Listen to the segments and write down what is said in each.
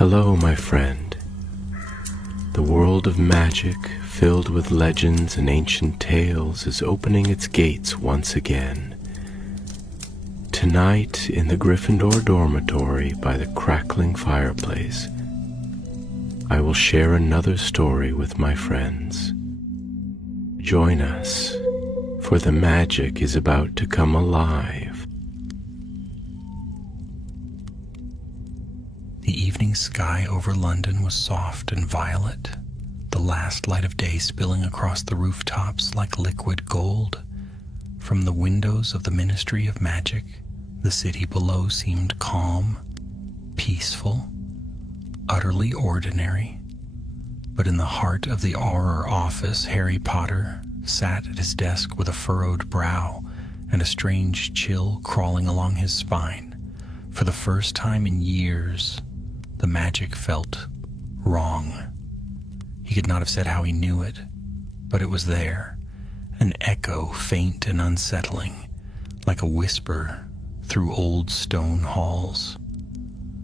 Hello, my friend. The world of magic, filled with legends and ancient tales, is opening its gates once again. Tonight, in the Gryffindor dormitory by the crackling fireplace, I will share another story with my friends. Join us, for the magic is about to come alive. The evening sky over London was soft and violet, the last light of day spilling across the rooftops like liquid gold. From the windows of the Ministry of Magic, the city below seemed calm, peaceful, utterly ordinary. But in the heart of the Auror office, Harry Potter sat at his desk with a furrowed brow and a strange chill crawling along his spine. For the first time in years, the magic felt wrong. He could not have said how he knew it, but it was there, an echo faint and unsettling, like a whisper through old stone halls.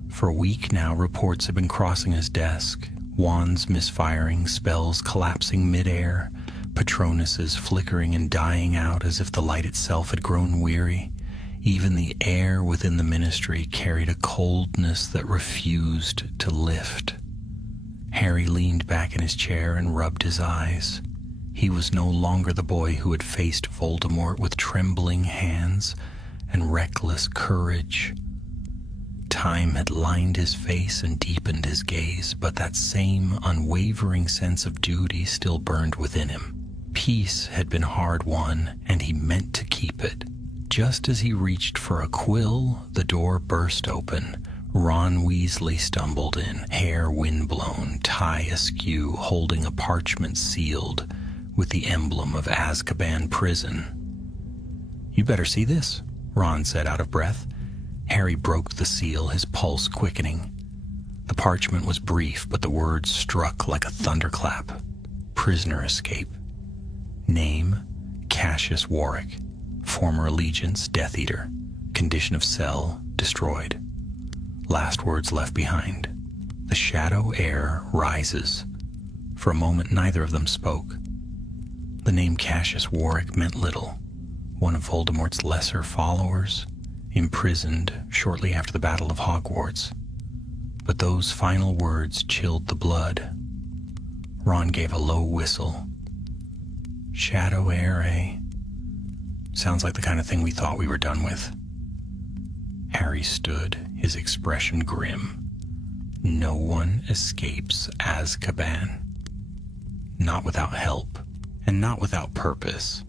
For a week now, reports had been crossing his desk, wands misfiring, spells collapsing midair, Patronuses flickering and dying out as if the light itself had grown weary. Even the air within the ministry carried a coldness that refused to lift. Harry leaned back in his chair and rubbed his eyes. He was no longer the boy who had faced Voldemort with trembling hands and reckless courage. Time had lined his face and deepened his gaze, but that same unwavering sense of duty still burned within him. Peace had been hard won, and he meant to keep it. Just as he reached for a quill, the door burst open. Ron Weasley stumbled in, hair windblown, tie askew, holding a parchment sealed with the emblem of Azkaban prison. "You better see this," Ron said out of breath. Harry broke the seal, his pulse quickening. The parchment was brief, but the words struck like a thunderclap. Prisoner escape. Name, Cassius Warwick. Former allegiance, Death Eater. Condition of cell, destroyed. Last words left behind. The shadow heir rises. For a moment, neither of them spoke. The name Cassius Warwick meant little. One of Voldemort's lesser followers, imprisoned shortly after the Battle of Hogwarts. But those final words chilled the blood. Ron gave a low whistle. Shadow heir, eh? Sounds like the kind of thing we thought we were done with. Harry stood, his expression grim. No one escapes Azkaban. Not without help, and not without purpose.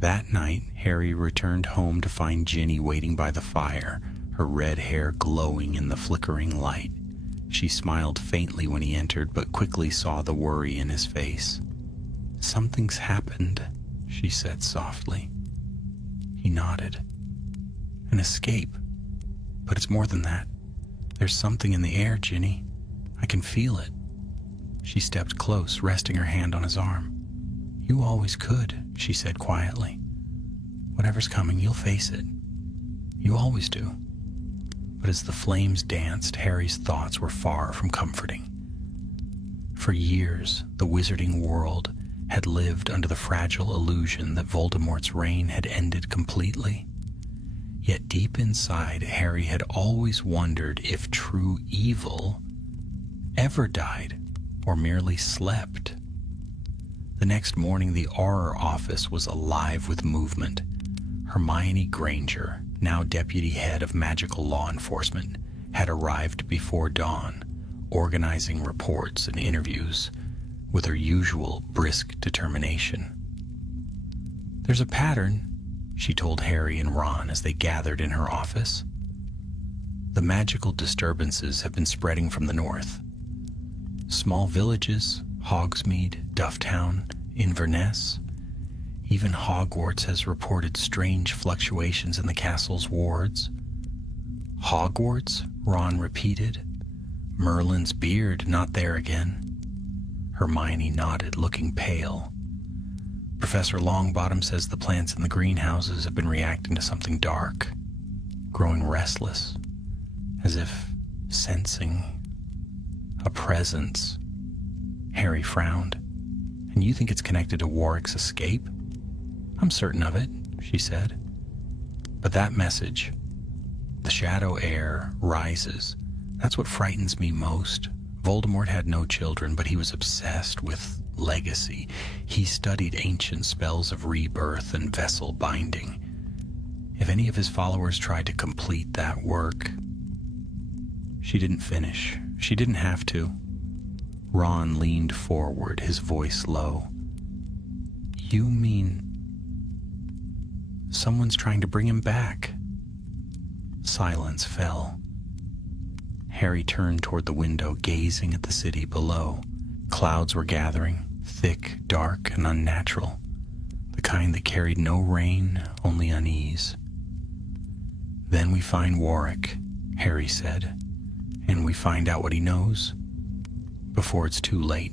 That night, Harry returned home to find Ginny waiting by the fire, her red hair glowing in the flickering light. She smiled faintly when he entered, but quickly saw the worry in his face. "Something's happened," she said softly. He nodded. "An escape. But it's more than that. There's something in the air, Ginny. I can feel it." She stepped close, resting her hand on his arm. "You always could," she said quietly. "Whatever's coming, you'll face it. You always do." But as the flames danced, Harry's thoughts were far from comforting. For years, the wizarding world had lived under the fragile illusion that Voldemort's reign had ended completely. Yet deep inside, Harry had always wondered if true evil ever died or merely slept. The next morning, the Auror office was alive with movement. Hermione Granger, now deputy head of magical law enforcement, had arrived before dawn, organizing reports and interviews with her usual brisk determination. "There's a pattern," she told Harry and Ron as they gathered in her office. "The magical disturbances have been spreading from the north. Small villages, Hogsmeade, Dufftown, Inverness. Even Hogwarts has reported strange fluctuations in the castle's wards." "Hogwarts?" Ron repeated. "Merlin's beard not there again." Hermione nodded, looking pale. "Professor Longbottom says the plants in the greenhouses have been reacting to something dark, growing restless, as if sensing a presence. Harry frowned. And you think it's connected to Warwick's escape? I'm certain of it, she said. But that message, the shadow heir rises. That's what frightens me most. Voldemort had no children, but he was obsessed with legacy. He studied ancient spells of rebirth and vessel binding. If any of his followers tried to complete that work... She didn't finish. She didn't have to. Ron leaned forward, his voice low. You mean someone's trying to bring him back? Silence fell. Harry turned toward the window, gazing at the city below. Clouds were gathering, thick, dark, and unnatural. The kind that carried no rain, only unease. Then we find Warwick, Harry said, and we find out what he knows before it's too late.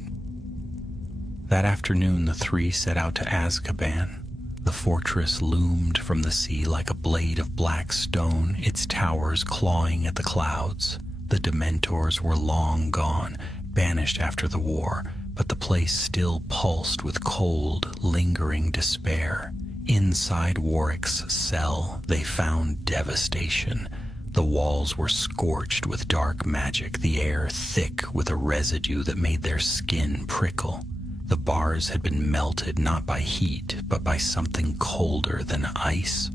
That afternoon, the three set out to Azkaban. The fortress loomed from the sea like a blade of black stone, its towers clawing at the clouds. The Dementors were long gone, banished after the war, but the place still pulsed with cold, lingering despair. Inside Warwick's cell, they found devastation. The walls were scorched with dark magic, the air thick with a residue that made their skin prickle. The bars had been melted not by heat, but by something colder than ice.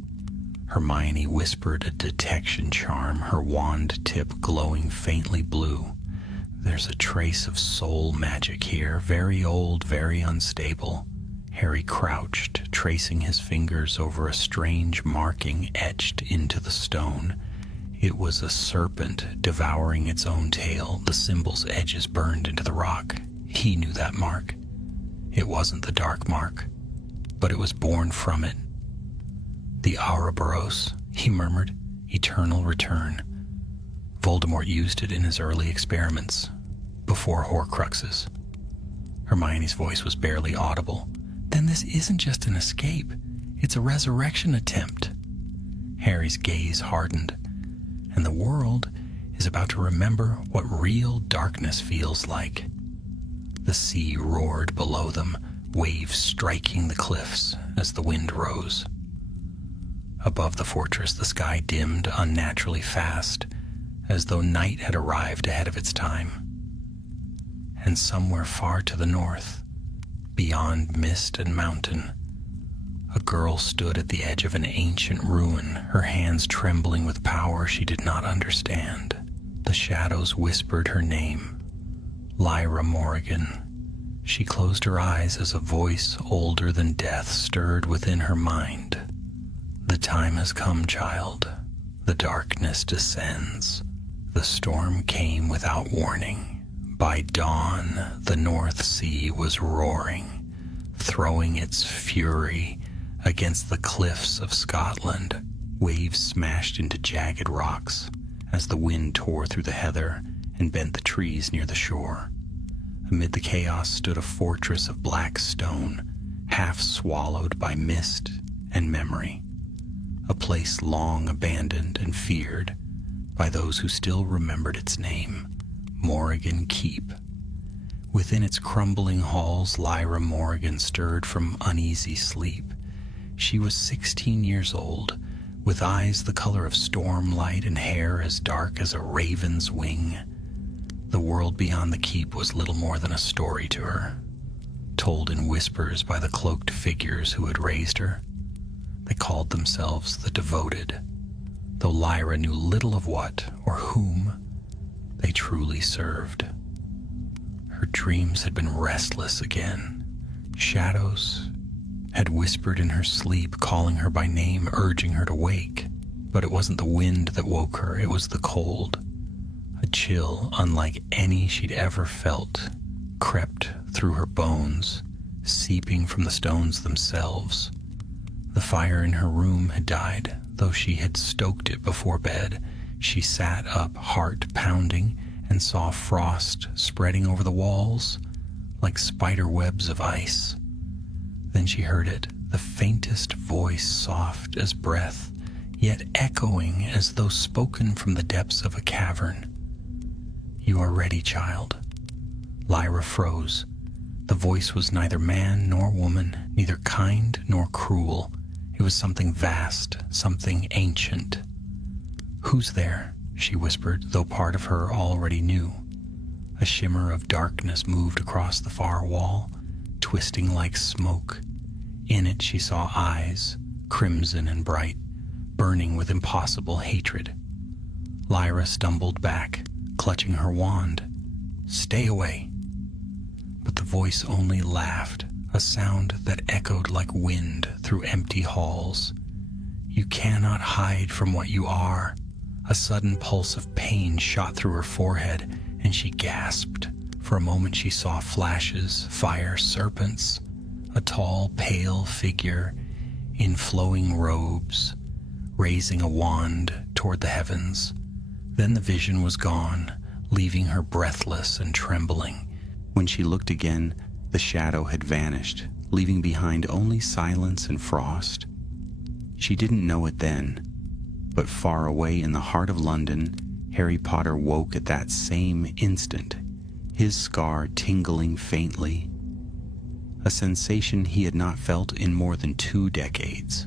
Hermione whispered a detection charm, her wand tip glowing faintly blue. There's a trace of soul magic here, very old, very unstable. Harry crouched, tracing his fingers over a strange marking etched into the stone. It was a serpent devouring its own tail, the symbol's edges burned into the rock. He knew that mark. It wasn't the dark mark, but it was born from it. The Ouroboros, he murmured, eternal return. Voldemort used it in his early experiments, before Horcruxes. Hermione's voice was barely audible. Then this isn't just an escape, it's a resurrection attempt. Harry's gaze hardened, and the world is about to remember what real darkness feels like. The sea roared below them, waves striking the cliffs as the wind rose. Above the fortress, the sky dimmed unnaturally fast, as though night had arrived ahead of its time. And somewhere far to the north, beyond mist and mountain, a girl stood at the edge of an ancient ruin, her hands trembling with power she did not understand. The shadows whispered her name, Lyra Morrigan. She closed her eyes as a voice older than death stirred within her mind. The time has come, child. The darkness descends. The storm came without warning. By dawn, the North Sea was roaring, throwing its fury against the cliffs of Scotland. Waves smashed into jagged rocks as the wind tore through the heather and bent the trees near the shore. Amid the chaos stood a fortress of black stone, half swallowed by mist and memory. A place long abandoned and feared by those who still remembered its name, Morrigan Keep. Within its crumbling halls, Lyra Morrigan stirred from uneasy sleep. She was 16 years old, with eyes the color of stormlight and hair as dark as a raven's wing. The world beyond the keep was little more than a story to her, told in whispers by the cloaked figures who had raised her. They called themselves the Devoted, though Lyra knew little of what or whom they truly served. Her dreams had been restless again. Shadows had whispered in her sleep, calling her by name, urging her to wake. But it wasn't the wind that woke her, it was the cold. A chill unlike any she'd ever felt crept through her bones, seeping from the stones themselves. The fire in her room had died, though she had stoked it before bed. She sat up, heart pounding, and saw frost spreading over the walls like spider webs of ice. Then she heard it, the faintest voice, soft as breath, yet echoing as though spoken from the depths of a cavern. "You are ready, child. Lyra froze. The voice was neither man nor woman, neither kind nor cruel. It was something vast, something ancient. "Who's there?" she whispered, though part of her already knew. A shimmer of darkness moved across the far wall, twisting like smoke. In it she saw eyes, crimson and bright, burning with impossible hatred. Lyra stumbled back, clutching her wand. "Stay away." But the voice only laughed, a sound that echoed like wind through empty halls. "You cannot hide from what you are." A sudden pulse of pain shot through her forehead, and she gasped. For a moment she saw flashes, fire serpents, a tall, pale figure in flowing robes, raising a wand toward the heavens. Then the vision was gone, leaving her breathless and trembling. When she looked again, the shadow had vanished, leaving behind only silence and frost. She didn't know it then, but far away in the heart of London, Harry Potter woke at that same instant, his scar tingling faintly, a sensation he had not felt in more than 2 decades.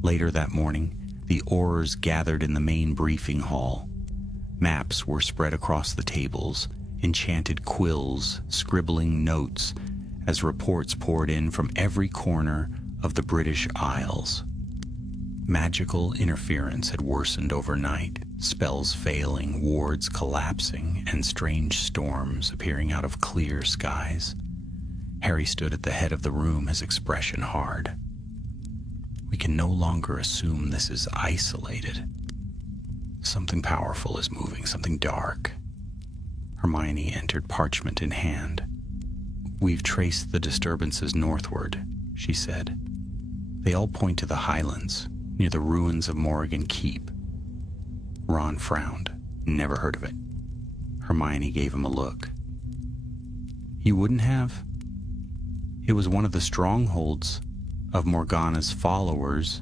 Later that morning, the Aurors gathered in the main briefing hall. Maps were spread across the tables, enchanted quills scribbling notes as reports poured in from every corner of the British Isles. Magical interference had worsened overnight, spells failing, wards collapsing, and strange storms appearing out of clear skies. Harry stood at the head of the room, his expression hard. "We can no longer assume this is isolated. Something powerful is moving, something dark." Hermione entered, parchment in hand. "We've traced the disturbances northward," she said. "They all point to the Highlands, near the ruins of Morrigan Keep." Ron frowned. "Never heard of it." Hermione gave him a look. "You wouldn't have? It was one of the strongholds of Morgana's followers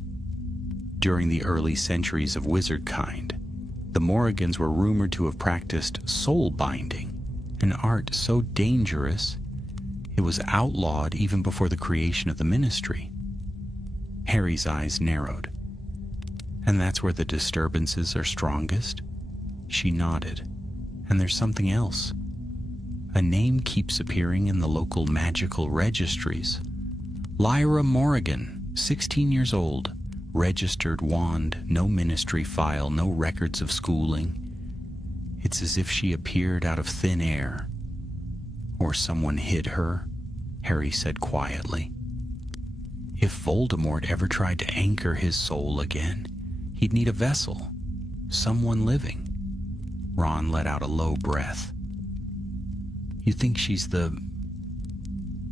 during the early centuries of wizardkind. The Morrigans were rumored to have practiced soul binding, an art so dangerous it was outlawed even before the creation of the Ministry." Harry's eyes narrowed. "And that's where the disturbances are strongest?" She nodded. "And there's something else. A name keeps appearing in the local magical registries. Lyra Morrigan, 16 years old, registered wand, no ministry file, no records of schooling. It's as if she appeared out of thin air. Or someone hid her," Harry said quietly. "If Voldemort ever tried to anchor his soul again, he'd need a vessel, someone living." Ron let out a low breath. "You think she's the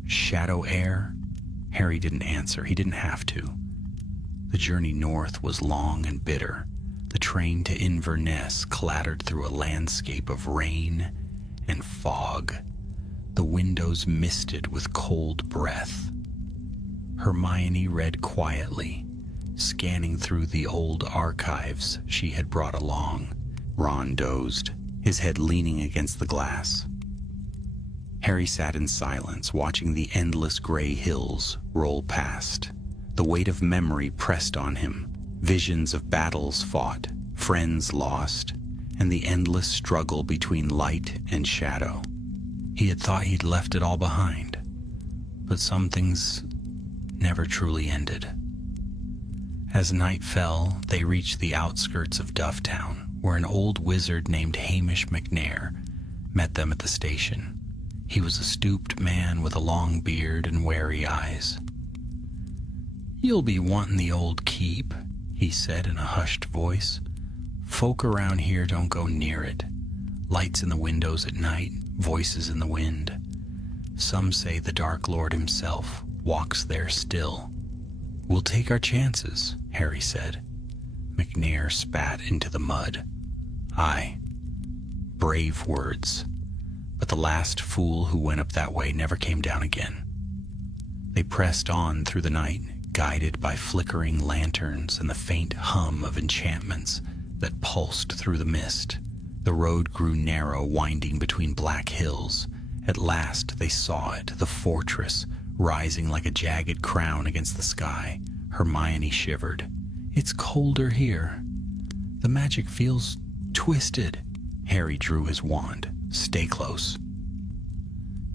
Shadow Heir?" Harry didn't answer. He didn't have to. The journey north was long and bitter. The train to Inverness clattered through a landscape of rain and fog. The windows misted with cold breath. Hermione read quietly, scanning through the old archives she had brought along. Ron dozed, his head leaning against the glass. Harry sat in silence, watching the endless gray hills roll past. The weight of memory pressed on him, visions of battles fought, friends lost, and the endless struggle between light and shadow. He had thought he'd left it all behind, but some things never truly ended. As night fell, they reached the outskirts of Dufftown, where an old wizard named Hamish McNair met them at the station. He was a stooped man with a long beard and wary eyes. "You'll be wanting the old keep," he said in a hushed voice. "Folk around here don't go near it. Lights in the windows at night, voices in the wind. Some say the Dark Lord himself walks there still." "We'll take our chances," Harry said. McNair spat into the mud. "Aye, brave words. But the last fool who went up that way never came down again." They pressed on through the night, guided by flickering lanterns and the faint hum of enchantments that pulsed through the mist. The road grew narrow, winding between black hills, At last they saw it, the fortress, rising like a jagged crown against the sky. Hermione shivered. "It's colder here. The magic feels twisted." Harry drew his wand. "Stay close."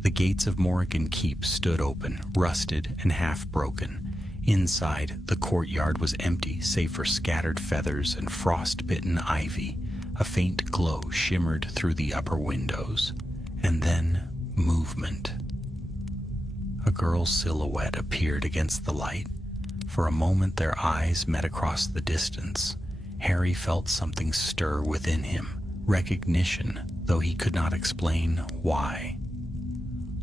The gates of Morrigan Keep stood open, rusted and half-broken. Inside, the courtyard was empty, save for scattered feathers and frost-bitten ivy. A faint glow shimmered through the upper windows. And then, movement. A girl's silhouette appeared against the light. For a moment their eyes met across the distance. Harry felt something stir within him, recognition, though he could not explain why.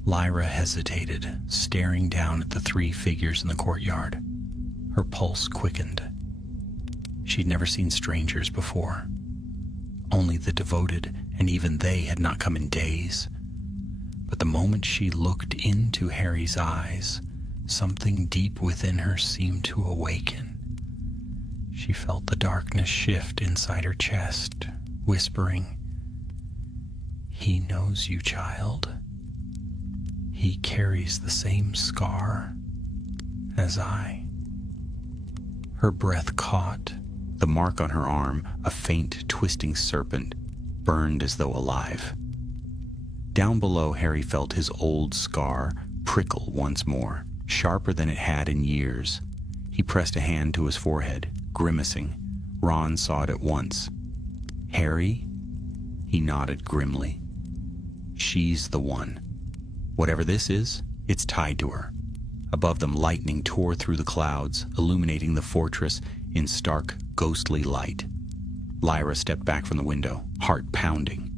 Lyra hesitated, staring down at the three figures in the courtyard. Her pulse quickened. She'd never seen strangers before. Only the devoted, and even they had not come in days. But the moment she looked into Harry's eyes, something deep within her seemed to awaken. She felt the darkness shift inside her chest, whispering, "He knows you, child. He carries the same scar as I." Her breath caught. The mark on her arm, a faint, twisting serpent, burned as though alive. Down below, Harry felt his old scar prickle once more, sharper than it had in years. He pressed a hand to his forehead, grimacing. Ron saw it at once. "Harry?" He nodded grimly. "She's the one. Whatever this is, it's tied to her." Above them, lightning tore through the clouds, illuminating the fortress in stark, ghostly light. Lyra stepped back from the window, heart pounding.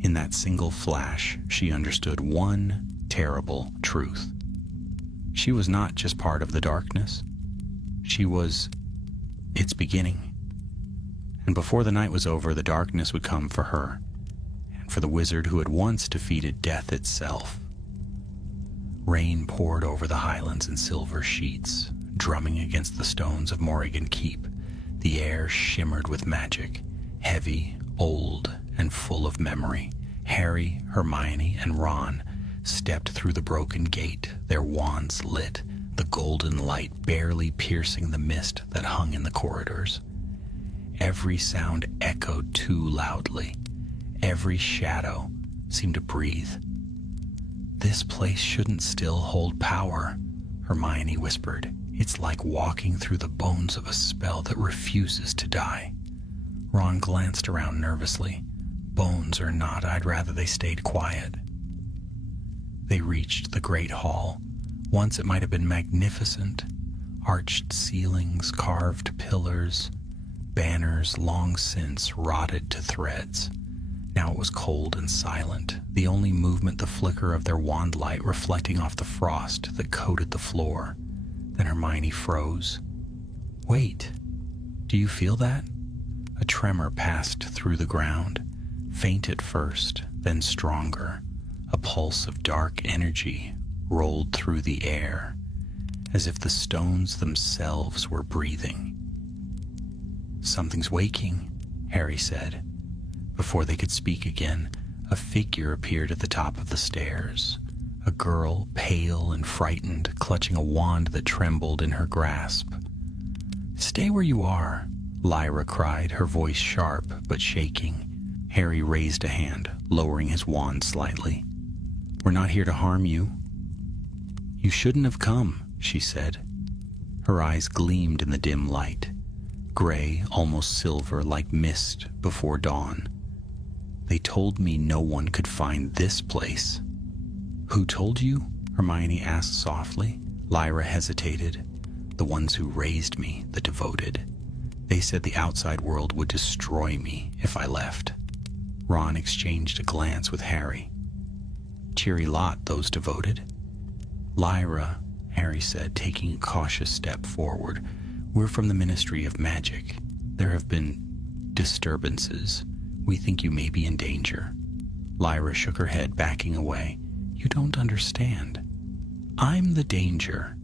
In that single flash, she understood one terrible truth. She was not just part of the darkness. She was its beginning. And before the night was over, the darkness would come for her, and for the wizard who had once defeated death itself. Rain poured over the highlands in silver sheets, drumming against the stones of Morrigan Keep. The air shimmered with magic, heavy, old, and full of memory. Harry, Hermione, and Ron stepped through the broken gate, their wands lit, the golden light barely piercing the mist that hung in the corridors. Every sound echoed too loudly. Every shadow seemed to breathe. "This place shouldn't still hold power," Hermione whispered. "It's like walking through the bones of a spell that refuses to die." Ron glanced around nervously. "Bones or not, I'd rather they stayed quiet." They reached the great hall. Once it might have been magnificent. Arched ceilings, carved pillars, banners long since rotted to threads. Now it was cold and silent, the only movement the flicker of their wand light reflecting off the frost that coated the floor. Then Hermione froze. "Wait, do you feel that?" A tremor passed through the ground, faint at first, then stronger. A pulse of dark energy rolled through the air, as if the stones themselves were breathing. "Something's waking," Harry said. Before they could speak again, a figure appeared at the top of the stairs. A girl, pale and frightened, clutching a wand that trembled in her grasp. "Stay where you are," Lyra cried, her voice sharp but shaking. Harry raised a hand, lowering his wand slightly. "We're not here to harm you." "You shouldn't have come," she said. Her eyes gleamed in the dim light, gray, almost silver, like mist before dawn. "They told me no one could find this place." "Who told you?" Hermione asked softly. Lyra hesitated. "The ones who raised me, the devoted. They said the outside world would destroy me if I left." Ron exchanged a glance with Harry. "Cheery lot, those devoted." "Lyra," Harry said, taking a cautious step forward, "we're from the Ministry of Magic. There have been disturbances. We think you may be in danger." Lyra shook her head, backing away. "You don't understand. I'm the danger."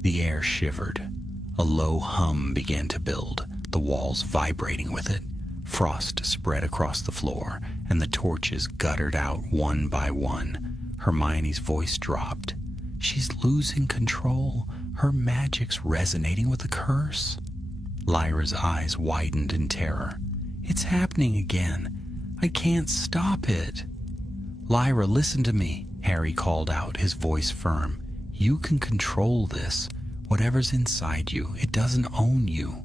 The air shivered. A low hum began to build, the walls vibrating with it. Frost spread across the floor, and the torches guttered out one by one. Hermione's voice dropped. She's losing control. Her magic's resonating with the curse. Lyra's eyes widened in terror. It's happening again. I can't stop it. Lyra, listen to me, Harry called out, his voice firm. You can control this. Whatever's inside you, it doesn't own you.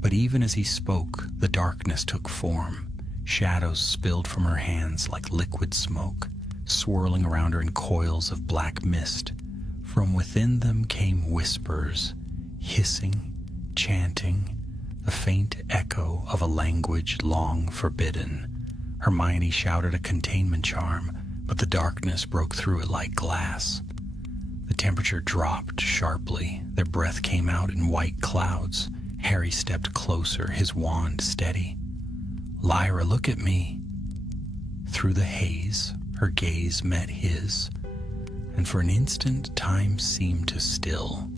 But even as he spoke, the darkness took form. Shadows spilled from her hands like liquid smoke, swirling around her in coils of black mist. From within them came whispers, hissing, chanting, the faint echo of a language long forbidden. Hermione shouted a containment charm, but the darkness broke through it like glass. The temperature dropped sharply. Their breath came out in white clouds. Harry stepped closer, his wand steady. Lyra, look at me. Through the haze, her gaze met his, and for an instant, time seemed to still.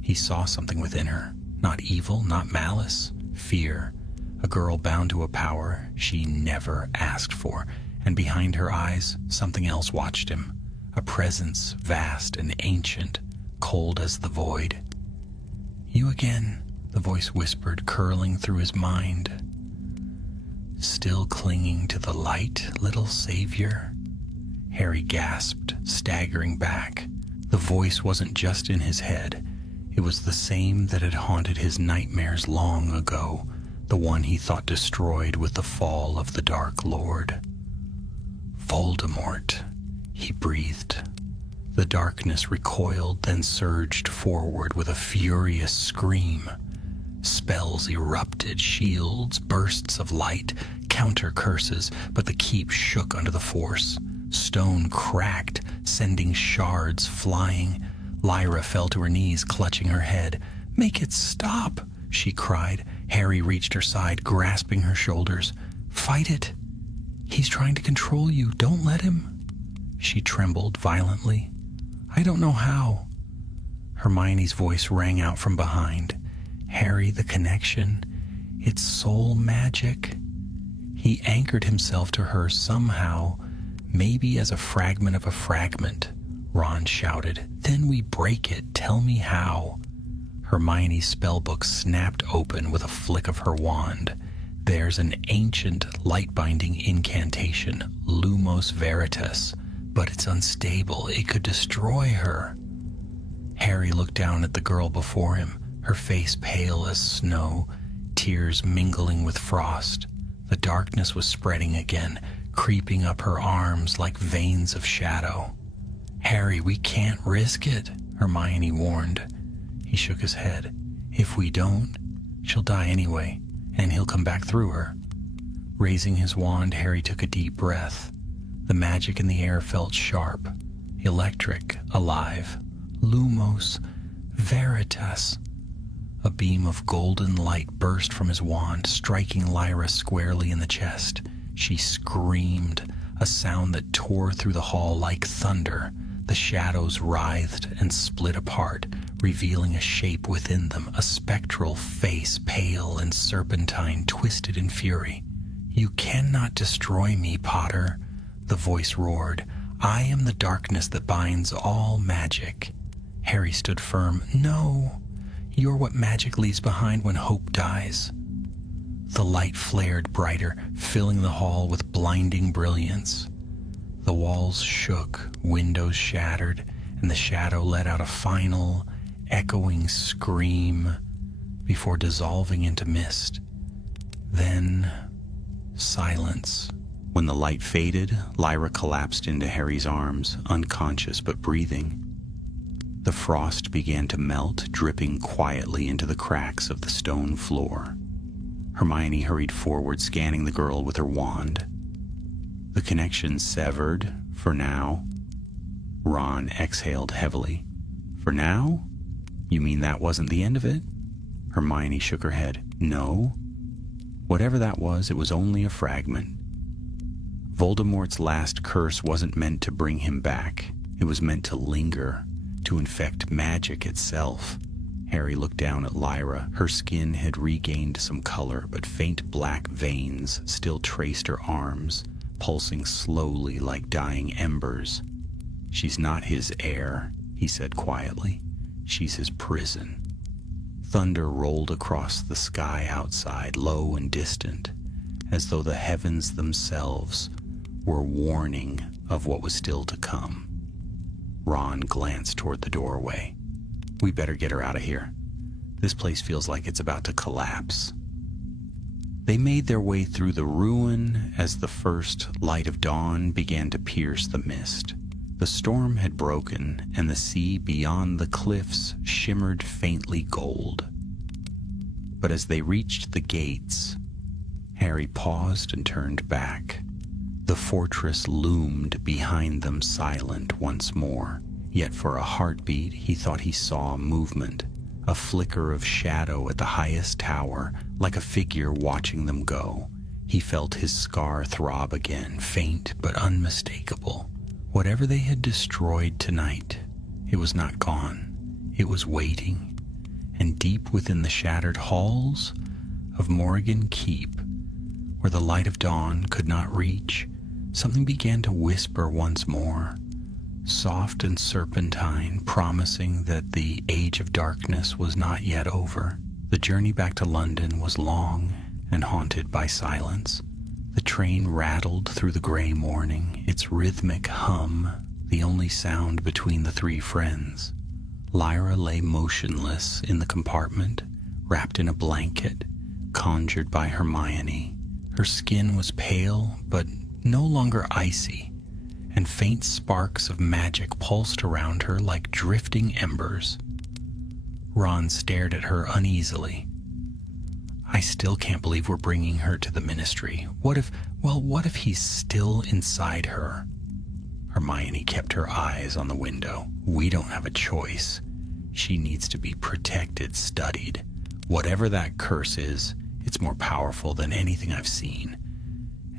He saw something within her, not evil, not malice, fear. A girl bound to a power she never asked for, and behind her eyes, something else watched him. A presence vast and ancient, cold as the void. You again, the voice whispered, curling through his mind. Still clinging to the light, little savior? Harry gasped, staggering back. The voice wasn't just in his head. It was the same that had haunted his nightmares long ago, the one he thought destroyed with the fall of the Dark Lord. Voldemort, he breathed. The darkness recoiled, then surged forward with a furious scream. Spells erupted, shields, bursts of light, counter curses, but the keep shook under the force. Stone cracked, sending shards flying. Lyra fell to her knees, clutching her head. "Make it stop!" she cried. Harry reached her side, grasping her shoulders. "Fight it! He's trying to control you. Don't let him." She trembled violently. "I don't know how." Hermione's voice rang out from behind. "Harry, the connection, it's soul magic." He anchored himself to her somehow, maybe as a fragment of a fragment. Ron shouted, "Then we break it. Tell me how." Hermione's spellbook snapped open with a flick of her wand. There's an ancient light-binding incantation, Lumos Veritas, but it's unstable. It could destroy her. Harry looked down at the girl before him, her face pale as snow, tears mingling with frost. The darkness was spreading again, creeping up her arms like veins of shadow. "Harry, we can't risk it," Hermione warned. He shook his head. "If we don't, she'll die anyway, and he'll come back through her." Raising his wand, Harry took a deep breath. The magic in the air felt sharp, electric, alive. Lumos Veritas. A beam of golden light burst from his wand, striking Lyra squarely in the chest. She screamed, a sound that tore through the hall like thunder. The shadows writhed and split apart, revealing a shape within them, a spectral face, pale and serpentine, twisted in fury. "You cannot destroy me, Potter," the voice roared. "I am the darkness that binds all magic." Harry stood firm. "No, you're what magic leaves behind when hope dies." The light flared brighter, filling the hall with blinding brilliance. The walls shook, windows shattered, and the shadow let out a final, echoing scream before dissolving into mist. Then, silence. When the light faded, Lyra collapsed into Harry's arms, unconscious but breathing. The frost began to melt, dripping quietly into the cracks of the stone floor. Hermione hurried forward, scanning the girl with her wand. The connection severed, for now. Ron exhaled heavily. "For now? You mean that wasn't the end of it?" Hermione shook her head. "No. Whatever that was, it was only a fragment. Voldemort's last curse wasn't meant to bring him back. It was meant to linger, to infect magic itself. Harry looked down at Lyra. Her skin had regained some color, but faint black veins still traced her arms, pulsing slowly like dying embers. "She's not his heir," he said quietly. "She's his prison." Thunder rolled across the sky outside, low and distant, as though the heavens themselves were warning of what was still to come. Ron glanced toward the doorway. "We better get her out of here. This place feels like it's about to collapse." They made their way through the ruin as the first light of dawn began to pierce the mist. The storm had broken, and the sea beyond the cliffs shimmered faintly gold. But as they reached the gates, Harry paused and turned back. The fortress loomed behind them, silent once more. Yet for a heartbeat, he thought he saw movement, a flicker of shadow at the highest tower, like a figure watching them go. He felt his scar throb again, faint but unmistakable. Whatever they had destroyed tonight, it was not gone. It was waiting. And deep within the shattered halls of Morrigan Keep, where the light of dawn could not reach, something began to whisper once more, soft and serpentine, promising that the age of darkness was not yet over. The journey back to London was long and haunted by silence. The train rattled through the gray morning, its rhythmic hum the only sound between the three friends. Lyra lay motionless in the compartment, wrapped in a blanket conjured by Hermione. Her skin was pale, but no longer icy, and faint sparks of magic pulsed around her like drifting embers. Ron stared at her uneasily. "I still can't believe we're bringing her to the Ministry. What if he's still inside her?" Hermione kept her eyes on the window. "We don't have a choice. She needs to be protected, studied. Whatever that curse is, it's more powerful than anything I've seen.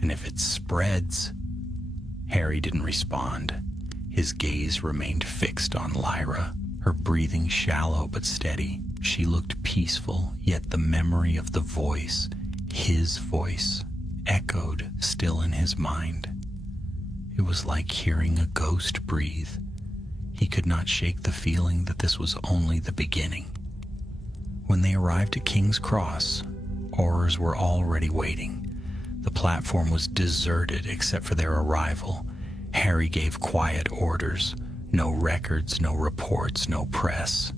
And if it spreads..." Harry didn't respond. His gaze remained fixed on Lyra, her breathing shallow but steady. She looked peaceful, yet the memory of the voice, his voice, echoed still in his mind. It was like hearing a ghost breathe. He could not shake the feeling that this was only the beginning. When they arrived at King's Cross, Aurors were already waiting. The platform was deserted except for their arrival. Harry gave quiet orders. No records, no reports, no press.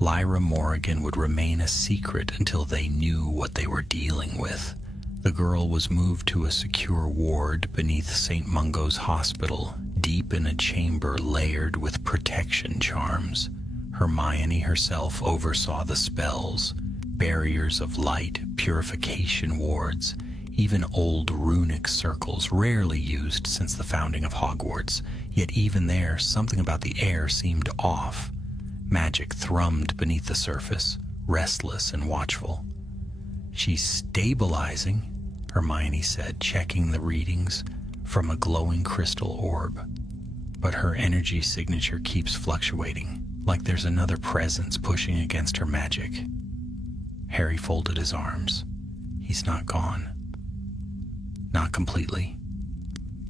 Lyra Morrigan would remain a secret until they knew what they were dealing with. The girl was moved to a secure ward beneath St. Mungo's Hospital, deep in a chamber layered with protection charms. Hermione herself oversaw the spells, barriers of light, purification wards, even old runic circles rarely used since the founding of Hogwarts. Yet even there, something about the air seemed off. Magic thrummed beneath the surface, restless and watchful. "She's stabilizing," Hermione said, checking the readings from a glowing crystal orb. "But her energy signature keeps fluctuating, like there's another presence pushing against her magic." Harry folded his arms. "He's not gone." "Not completely."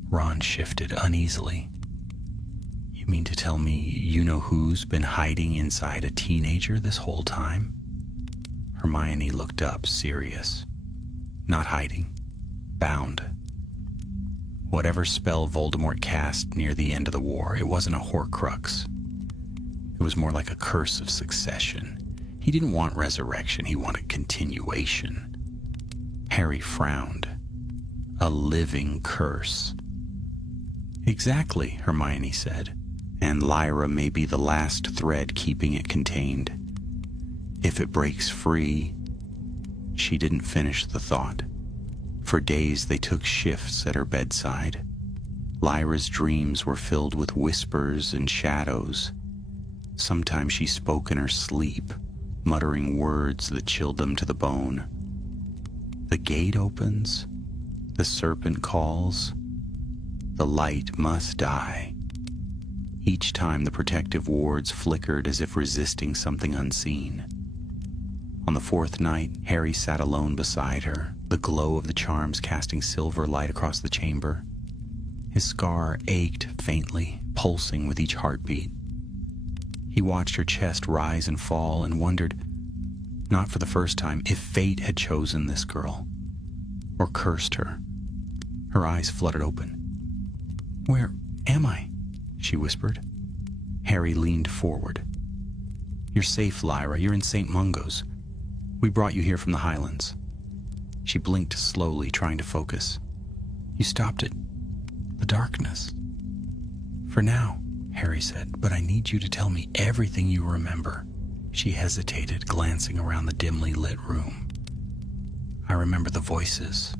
Ron shifted uneasily. "You mean to tell me you know who's been hiding inside a teenager this whole time?" Hermione looked up, serious. "Not hiding. Bound. Whatever spell Voldemort cast near the end of the war, it wasn't a Horcrux. It was more like a curse of succession. He didn't want resurrection, he wanted continuation." Harry frowned. "A living curse." "Exactly," Hermione said. "And Lyra may be the last thread keeping it contained. If it breaks free..." She didn't finish the thought. For days they took shifts at her bedside. Lyra's dreams were filled with whispers and shadows. Sometimes she spoke in her sleep, muttering words that chilled them to the bone. The gate opens, the serpent calls, the light must die. Each time the protective wards flickered as if resisting something unseen. On the fourth night, Harry sat alone beside her, the glow of the charms casting silver light across the chamber. His scar ached faintly, pulsing with each heartbeat. He watched her chest rise and fall and wondered, not for the first time, if fate had chosen this girl, or cursed her. Her eyes fluttered open. "Where am I?" she whispered. Harry leaned forward. "You're safe, Lyra. You're in St. Mungo's. We brought you here from the Highlands." She blinked slowly, trying to focus. "You stopped it. The darkness." "For now," Harry said, "but I need you to tell me everything you remember." She hesitated, glancing around the dimly lit room. "I remember the voices.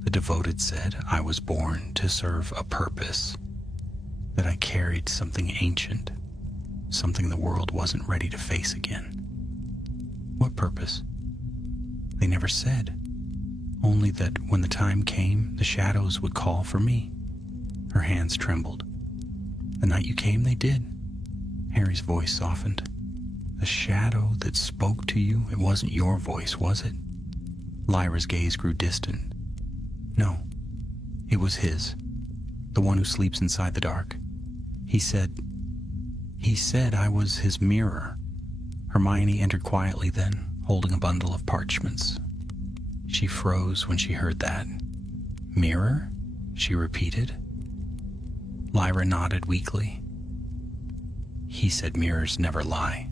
The devoted said I was born to serve a purpose, that I carried something ancient, something the world wasn't ready to face again." "What purpose?" "They never said, only that when the time came, the shadows would call for me." Her hands trembled. "The night you came, they did." Harry's voice softened. "The shadow that spoke to you, it wasn't your voice, was it?" Lyra's gaze grew distant. "No, it was his, the one who sleeps inside the dark. He said I was his mirror." Hermione entered quietly then, holding a bundle of parchments. She froze when she heard that. "Mirror?" she repeated. Lyra nodded weakly. "He said mirrors never lie,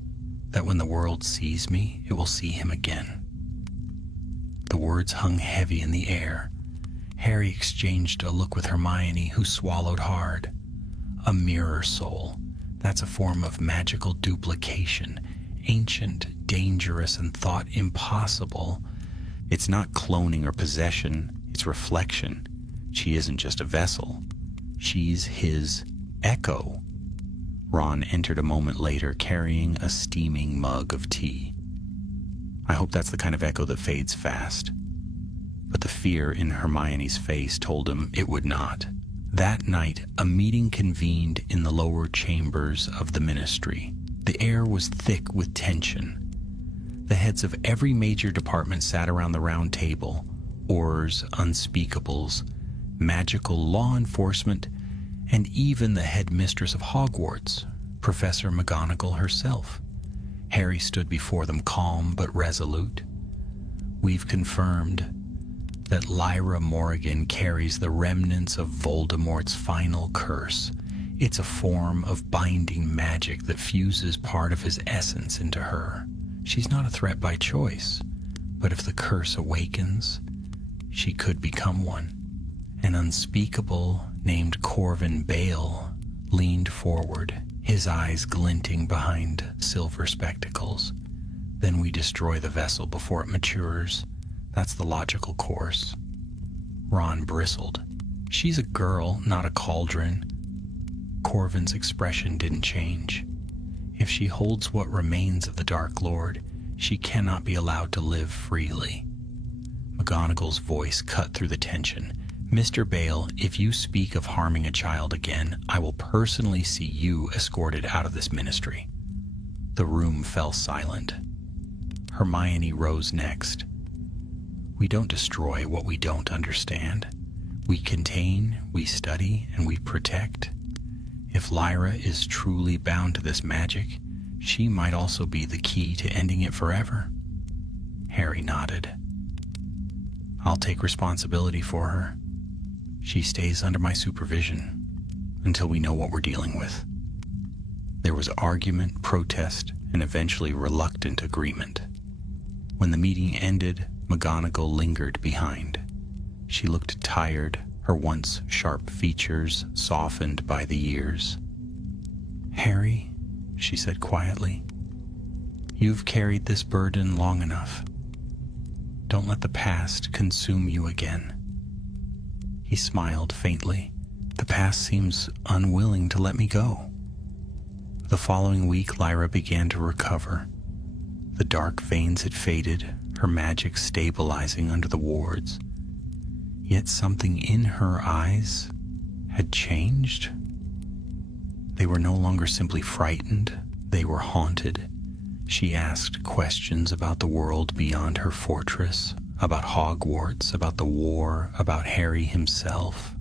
that when the world sees me, it will see him again." The words hung heavy in the air. Harry exchanged a look with Hermione, who swallowed hard. A mirror soul. That's a form of magical duplication. Ancient, dangerous, and thought impossible. It's not cloning or possession, it's reflection. She isn't just a vessel. She's his echo. Ron entered a moment later, carrying a steaming mug of tea. "I hope that's the kind of echo that fades fast." But the fear in Hermione's face told him it would not. That night, a meeting convened in the lower chambers of the ministry. The air was thick with tension. The heads of every major department sat around the round table. Aurors, unspeakables, magical law enforcement, and even the headmistress of Hogwarts, Professor McGonagall herself. Harry stood before them calm but resolute. "We've confirmed that Lyra Morrigan carries the remnants of Voldemort's final curse. It's a form of binding magic that fuses part of his essence into her. She's not a threat by choice, but if the curse awakens, she could become one." An unspeakable named Corvin Bale leaned forward, his eyes glinting behind silver spectacles. "Then we destroy the vessel before it matures. That's the logical course." Ron bristled. "She's a girl, not a cauldron." Corvin's expression didn't change. "If she holds what remains of the Dark Lord, she cannot be allowed to live freely." McGonagall's voice cut through the tension. "Mr. Bale, if you speak of harming a child again, I will personally see you escorted out of this ministry." The room fell silent. Hermione rose next. "We don't destroy what we don't understand. We contain, we study, and we protect. If Lyra is truly bound to this magic, she might also be the key to ending it forever." Harry nodded. "I'll take responsibility for her. She stays under my supervision until we know what we're dealing with." There was argument, protest, and eventually reluctant agreement. When the meeting ended, McGonagall lingered behind. She looked tired, her once sharp features softened by the years. "Harry," she said quietly, "you've carried this burden long enough. Don't let the past consume you again." He smiled faintly. "The past seems unwilling to let me go." The following week, Lyra began to recover. The dark veins had faded, her magic stabilizing under the wards. Yet something in her eyes had changed. They were no longer simply frightened, they were haunted. She asked questions about the world beyond her fortress, about Hogwarts, about the war, about Harry himself.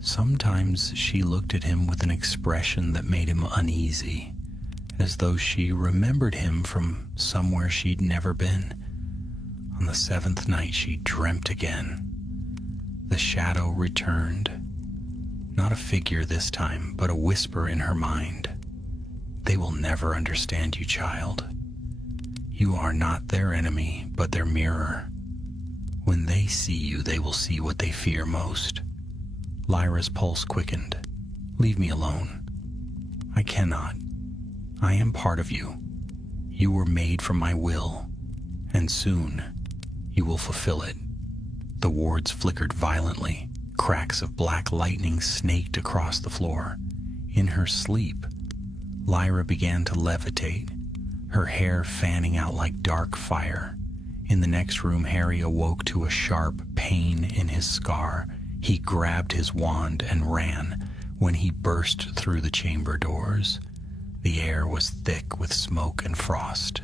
Sometimes she looked at him with an expression that made him uneasy, as though she remembered him from somewhere she'd never been. On the 7th night, she dreamt again. The shadow returned. Not a figure this time, but a whisper in her mind. They will never understand you, child. You are not their enemy, but their mirror. When they see you, they will see what they fear most. Lyra's pulse quickened. Leave me alone. I cannot. I am part of you. You were made from my will, and soon you will fulfill it. The wards flickered violently. Cracks of black lightning snaked across the floor. In her sleep, Lyra began to levitate, her hair fanning out like dark fire. In the next room, Harry awoke to a sharp pain in his scar. He grabbed his wand and ran when he burst through the chamber doors. The air was thick with smoke and frost.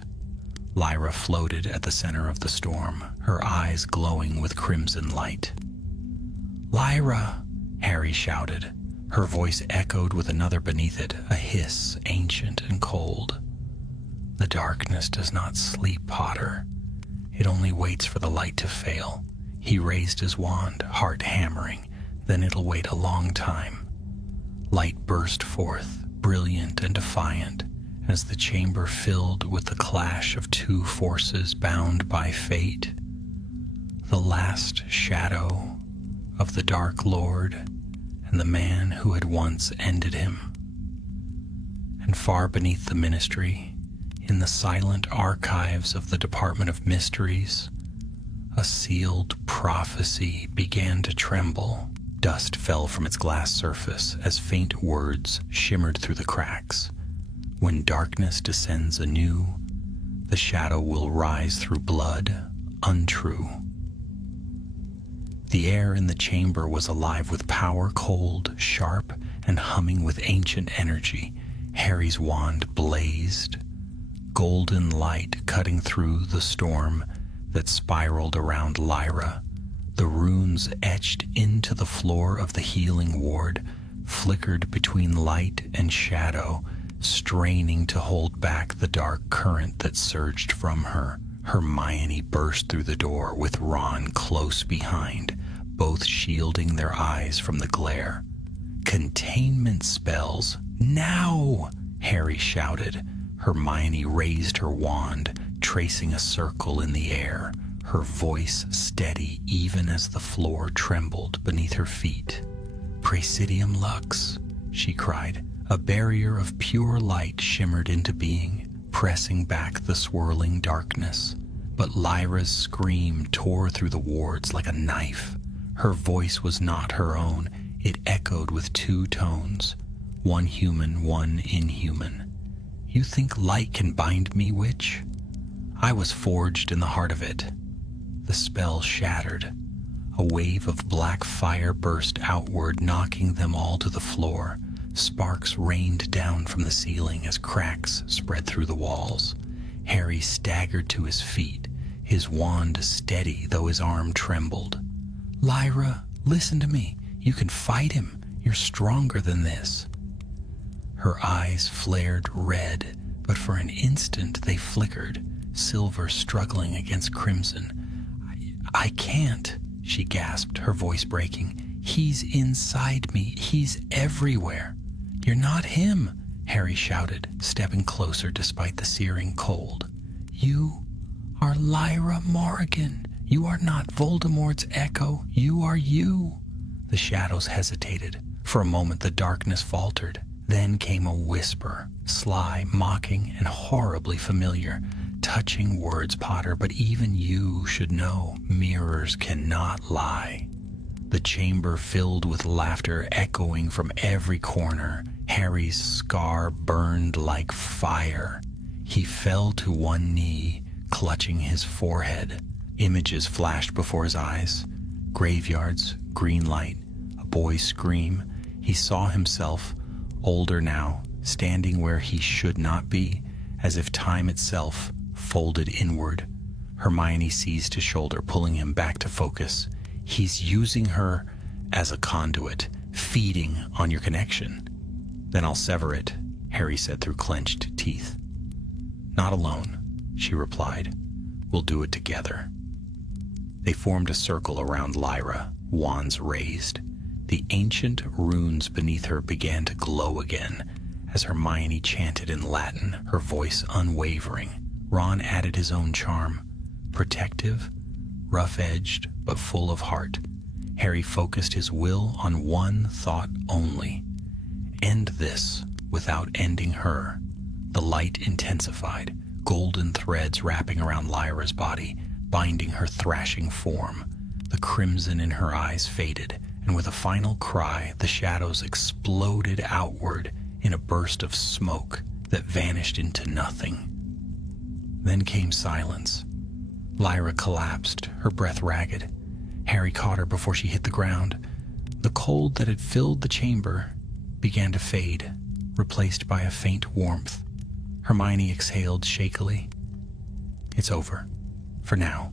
Lyra floated at the center of the storm, her eyes glowing with crimson light. "Lyra!" Harry shouted. Her voice echoed with another beneath it, a hiss, ancient and cold. "The darkness does not sleep, Potter. It only waits for the light to fail." He raised his wand, heart hammering. "Then it'll wait a long time." Light burst forth, brilliant and defiant, as the chamber filled with the clash of two forces bound by fate. The last shadow of the Dark Lord and the man who had once ended him. And far beneath the Ministry, in the silent archives of the Department of Mysteries, a sealed prophecy began to tremble. Dust fell from its glass surface as faint words shimmered through the cracks. When darkness descends anew, the shadow will rise through blood, untrue. The air in the chamber was alive with power, cold, sharp, and humming with ancient energy. Harry's wand blazed, golden light cutting through the storm that spiraled around Lyra. The runes etched into the floor of the healing ward flickered between light and shadow, straining to hold back the dark current that surged from her. Hermione burst through the door with Ron close behind, both shielding their eyes from the glare. "Containment spells, now!" Harry shouted. Hermione raised her wand, tracing a circle in the air, her voice steady even as the floor trembled beneath her feet. "Praesidium Lux," she cried. A barrier of pure light shimmered into being, pressing back the swirling darkness. But Lyra's scream tore through the wards like a knife. Her voice was not her own. It echoed with two tones, one human, one inhuman. "You think light can bind me, witch? I was forged in the heart of it." The spell shattered. A wave of black fire burst outward, knocking them all to the floor. Sparks rained down from the ceiling as cracks spread through the walls. Harry staggered to his feet, his wand steady though his arm trembled. "Lyra, listen to me. You can fight him. You're stronger than this." Her eyes flared red, but for an instant they flickered, silver struggling against crimson. I can't," she gasped, her voice breaking. "He's inside me. He's everywhere." "You're not him," Harry shouted, stepping closer despite the searing cold. "You are Lyra Morrigan. You are not Voldemort's echo. You are you." The shadows hesitated. For a moment the darkness faltered. Then came a whisper, sly, mocking, and horribly familiar. "Touching words, Potter, but even you should know mirrors cannot lie." The chamber filled with laughter echoing from every corner. Harry's scar burned like fire. He fell to one knee, clutching his forehead. Images flashed before his eyes. Graveyards, green light, a boy's scream. He saw himself, older now, standing where he should not be, as if time itself folded inward. Hermione seized his shoulder, pulling him back to focus. He's using her as a conduit, feeding on your connection. Then I'll sever it, Harry said through clenched teeth. Not alone, she replied. We'll do it together. They formed a circle around Lyra, wands raised. The ancient runes beneath her began to glow again as Hermione chanted in Latin, her voice unwavering. Ron added his own charm, protective, rough-edged, but full of heart. Harry focused his will on one thought only. End this without ending her. The light intensified, golden threads wrapping around Lyra's body, binding her thrashing form. The crimson in her eyes faded, and with a final cry, the shadows exploded outward in a burst of smoke that vanished into nothing. Then came silence. Lyra collapsed, her breath ragged. Harry caught her before she hit the ground. The cold that had filled the chamber began to fade, replaced by a faint warmth. Hermione exhaled shakily. It's over. For now.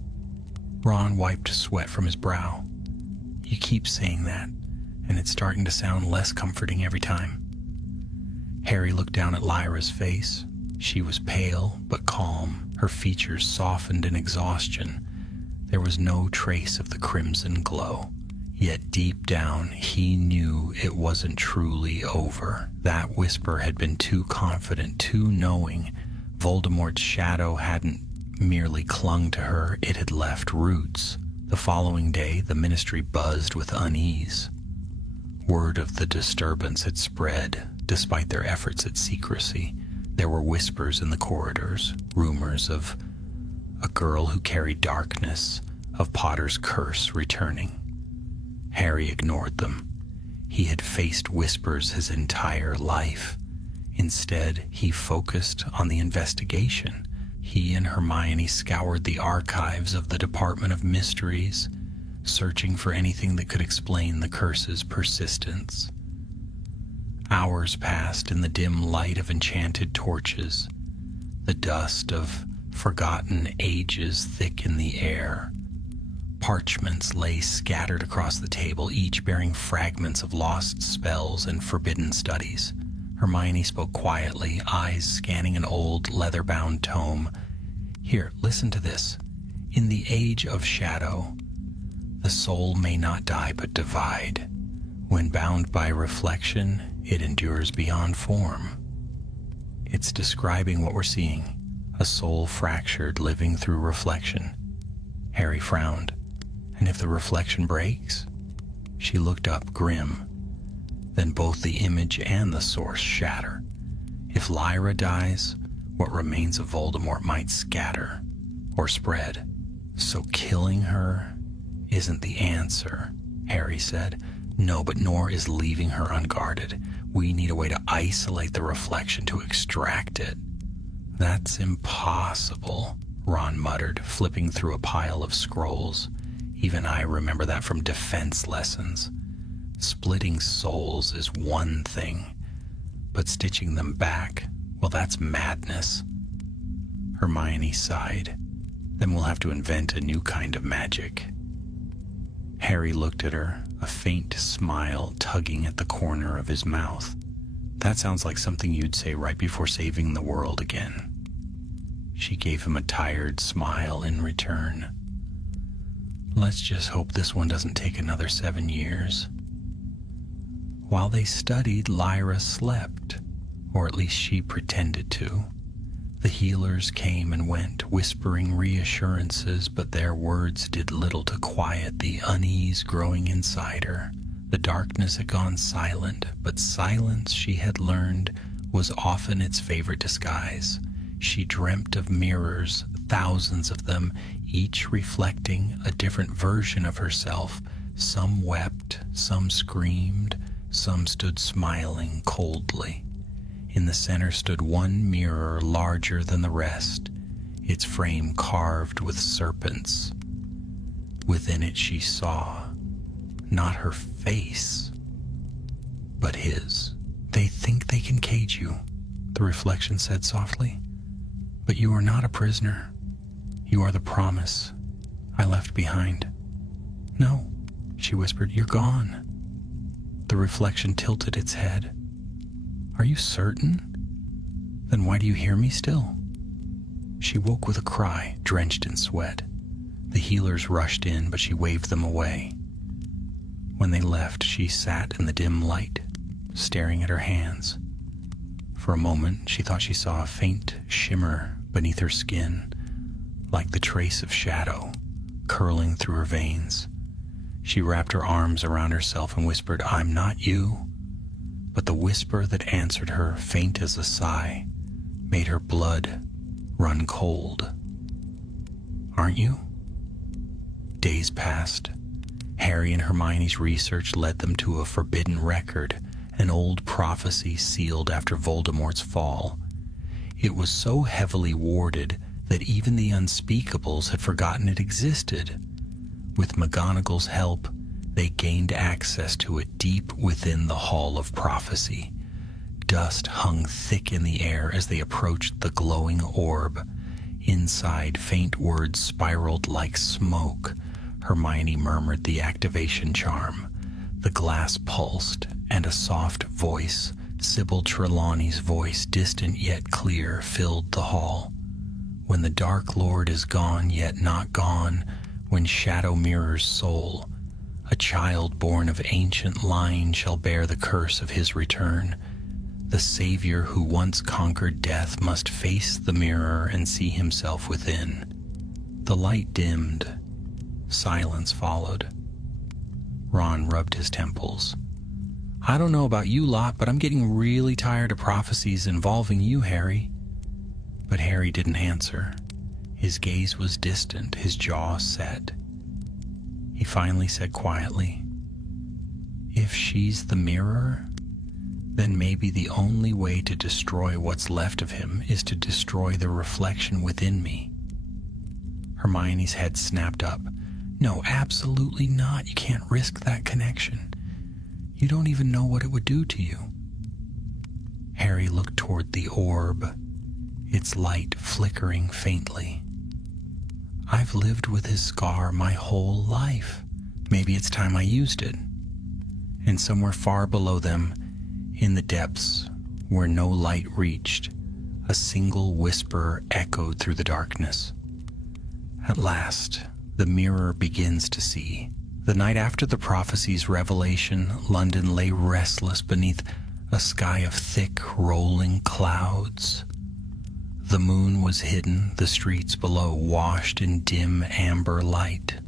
Ron wiped sweat from his brow. You keep saying that, and it's starting to sound less comforting every time. Harry looked down at Lyra's face. She was pale but calm, her features softened in exhaustion. There was no trace of the crimson glow. Yet deep down, he knew it wasn't truly over. That whisper had been too confident, too knowing. Voldemort's shadow hadn't merely clung to her, it had left roots. The following day, the ministry buzzed with unease. Word of the disturbance had spread, despite their efforts at secrecy. There were whispers in the corridors, rumors of a girl who carried darkness, of Potter's curse returning. Harry ignored them. He had faced whispers his entire life. Instead, he focused on the investigation. He and Hermione scoured the archives of the Department of Mysteries, searching for anything that could explain the curse's persistence. Hours passed in the dim light of enchanted torches, the dust of forgotten ages thick in the air. Parchments lay scattered across the table, each bearing fragments of lost spells and forbidden studies. Hermione spoke quietly, eyes scanning an old leather-bound tome. Here, listen to this. In the age of shadow, the soul may not die but divide. When bound by reflection, it endures beyond form. It's describing what we're seeing, a soul fractured living through reflection. Harry frowned. And if the reflection breaks? She looked up, grim. Then both the image and the source shatter. If Lyra dies, what remains of Voldemort might scatter or spread. So killing her isn't the answer, Harry said. No, but nor is leaving her unguarded. We need a way to isolate the reflection, to extract it. That's impossible, Ron muttered, flipping through a pile of scrolls. Even I remember that from defense lessons. Splitting souls is one thing, but stitching them back, well, that's madness. Hermione sighed. Then we'll have to invent a new kind of magic. Harry looked at her, a faint smile tugging at the corner of his mouth. That sounds like something you'd say right before saving the world again. She gave him a tired smile in return. Let's just hope this one doesn't take another 7 years. While they studied, Lyra slept, or at least she pretended to. The healers came and went, whispering reassurances, but their words did little to quiet the unease growing inside her. The darkness had gone silent, but silence, she had learned, was often its favorite disguise. She dreamt of mirrors, thousands of them, each reflecting a different version of herself. Some wept, some screamed, some stood smiling coldly. In the center stood one mirror larger than the rest, its frame carved with serpents. Within it she saw, not her face, but his. They think can cage you," the reflection said softly. "But you are not a prisoner. You are the promise I left behind." "No," she whispered, "you're gone." The reflection tilted its head. "Are you certain? Then why do you hear me still?" She woke with a cry, drenched in sweat. The healers rushed in, but she waved them away. When they left, she sat in the dim light, staring at her hands. For a moment, she thought she saw a faint shimmer beneath her skin, like the trace of shadow curling through her veins. She wrapped her arms around herself and whispered, "I'm not you." But the whisper that answered her, faint as a sigh, made her blood run cold. "Aren't you?" Days passed. Harry and Hermione's research led them to a forbidden record, an old prophecy sealed after Voldemort's fall. It was so heavily warded that even the unspeakables had forgotten it existed. With McGonagall's help, they gained access to it deep within the Hall of Prophecy. Dust hung thick in the air as they approached the glowing orb. Inside, faint words spiraled like smoke. Hermione murmured the activation charm. The glass pulsed, and a soft voice, Sybil Trelawney's voice, distant yet clear, filled the hall. "When the Dark Lord is gone yet not gone, when shadow mirrors soul, a child born of ancient line shall bear the curse of his return. The Savior who once conquered death must face the mirror and see himself within." The light dimmed. Silence followed. Ron rubbed his temples. "I don't know about you lot, but I'm getting really tired of prophecies involving you, Harry." But Harry didn't answer. His gaze was distant, his jaw set. He finally said quietly, "If she's the mirror, then maybe the only way to destroy what's left of him is to destroy the reflection within me." Hermione's head snapped up. "No, absolutely not. You can't risk that connection. You don't even know what it would do to you." Harry looked toward the orb, its light flickering faintly. "I've lived with his scar my whole life. Maybe it's time I used it." And somewhere far below them, in the depths where no light reached, a single whisper echoed through the darkness. "At last, the mirror begins to see." The night after the prophecy's revelation, London lay restless beneath a sky of thick, rolling clouds. The moon was hidden, the streets below washed in dim amber light.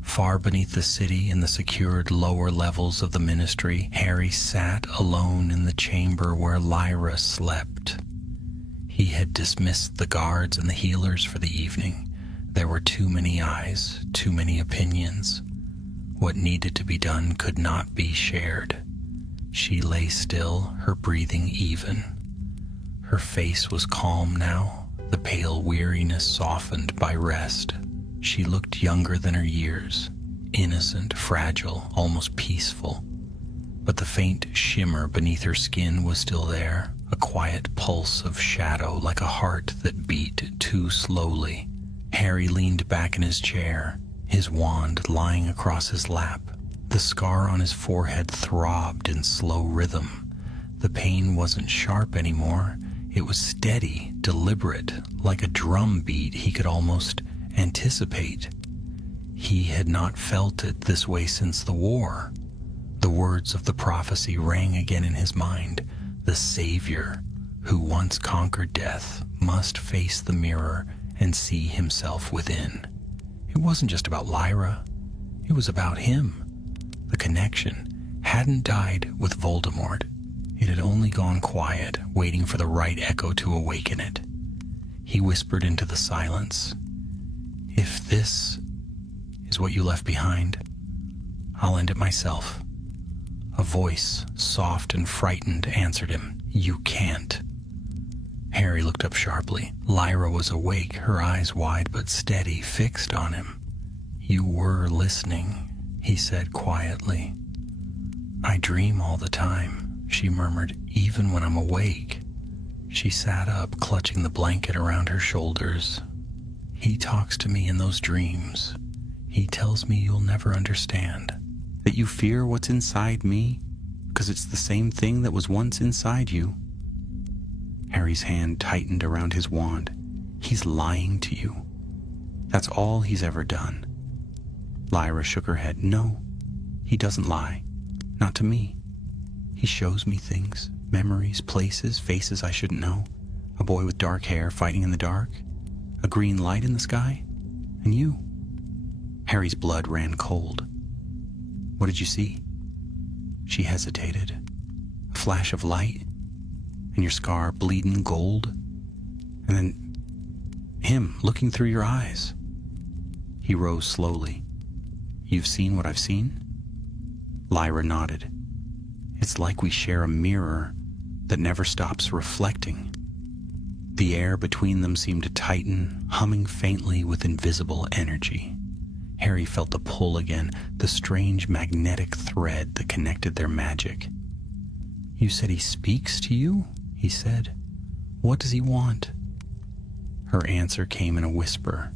Far beneath the city, in the secured lower levels of the Ministry, Harry sat alone in the chamber where Lyra slept. He had dismissed the guards and the healers for the evening. There were too many eyes, too many opinions. What needed to be done could not be shared. She lay still, her breathing even. Her face was calm now, the pale weariness softened by rest. She looked younger than her years, innocent, fragile, almost peaceful. But the faint shimmer beneath her skin was still there, a quiet pulse of shadow like a heart that beat too slowly. Harry leaned back in his chair, his wand lying across his lap. The scar on his forehead throbbed in slow rhythm. The pain wasn't sharp anymore. It was steady, deliberate, like a drum beat he could almost anticipate. He had not felt it this way since the war. The words of the prophecy rang again in his mind. The Savior, who once conquered death, must face the mirror and see himself within. It wasn't just about Lyra. It was about him. The connection hadn't died with Voldemort. It had only gone quiet, waiting for the right echo to awaken it. He whispered into the silence, "If this is what you left behind, I'll end it myself." A voice, soft and frightened, answered him. "You can't." Harry looked up sharply. Lyra was awake, her eyes wide but steady, fixed on him. "You were listening," he said quietly. "I dream all the time," she murmured, "even when I'm awake." She sat up, clutching the blanket around her shoulders. "He talks to me in those dreams. He tells me you'll never understand. That you fear what's inside me, because it's the same thing that was once inside you." Harry's hand tightened around his wand. "He's lying to you. That's all he's ever done." Lyra shook her head. "No, he doesn't lie. Not to me. He shows me things, memories, places, faces I shouldn't know. A boy with dark hair fighting in the dark. A green light in the sky. And you." Harry's blood ran cold. "What did you see?" She hesitated. "A flash of light? And your scar bleeding gold? And then him looking through your eyes." He rose slowly. "You've seen what I've seen?" Lyra nodded. "It's like we share a mirror that never stops reflecting." The air between them seemed to tighten, humming faintly with invisible energy. Harry felt the pull again, the strange magnetic thread that connected their magic. "You said he speaks to you?" he said. "What does he want?" Her answer came in a whisper.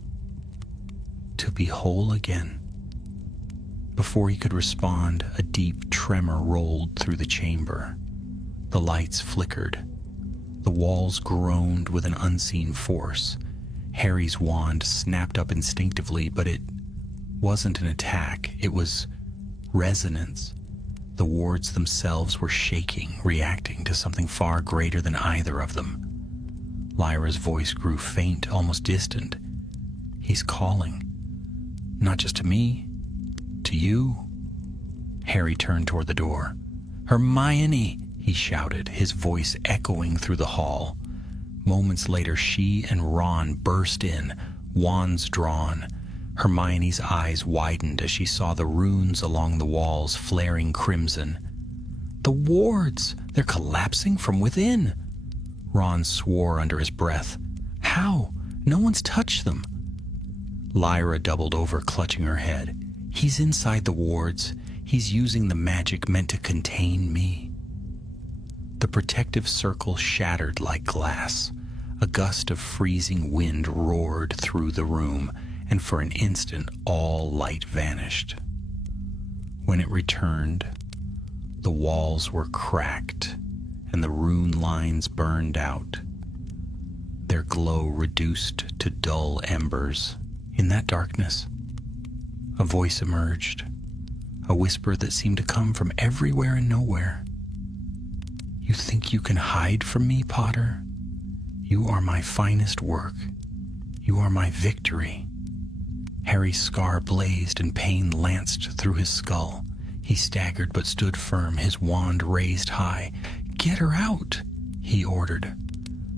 "To be whole again." Before he could respond, a deep tremor rolled through the chamber. The lights flickered. The walls groaned with an unseen force. Harry's wand snapped up instinctively, but it wasn't an attack. It was resonance. The wards themselves were shaking, reacting to something far greater than either of them. Lyra's voice grew faint, almost distant. "He's calling. Not just to me. To you." Harry turned toward the door. "Hermione!" he shouted, his voice echoing through the hall. Moments later, she and Ron burst in, wands drawn. Hermione's eyes widened as she saw the runes along the walls flaring crimson. "The wards! They're collapsing from within!" Ron swore under his breath. "How? No one's touched them." Lyra doubled over, clutching her head. "He's inside the wards. He's using the magic meant to contain me." The protective circle shattered like glass. A gust of freezing wind roared through the room, and for an instant all light vanished. When it returned, the walls were cracked and the rune lines burned out, their glow reduced to dull embers. In that darkness, a voice emerged, a whisper that seemed to come from everywhere and nowhere. "You think you can hide from me, Potter? You are my finest work. You are my victory." Harry's scar blazed and pain lanced through his skull. He staggered but stood firm, his wand raised high. "Get her out," he ordered.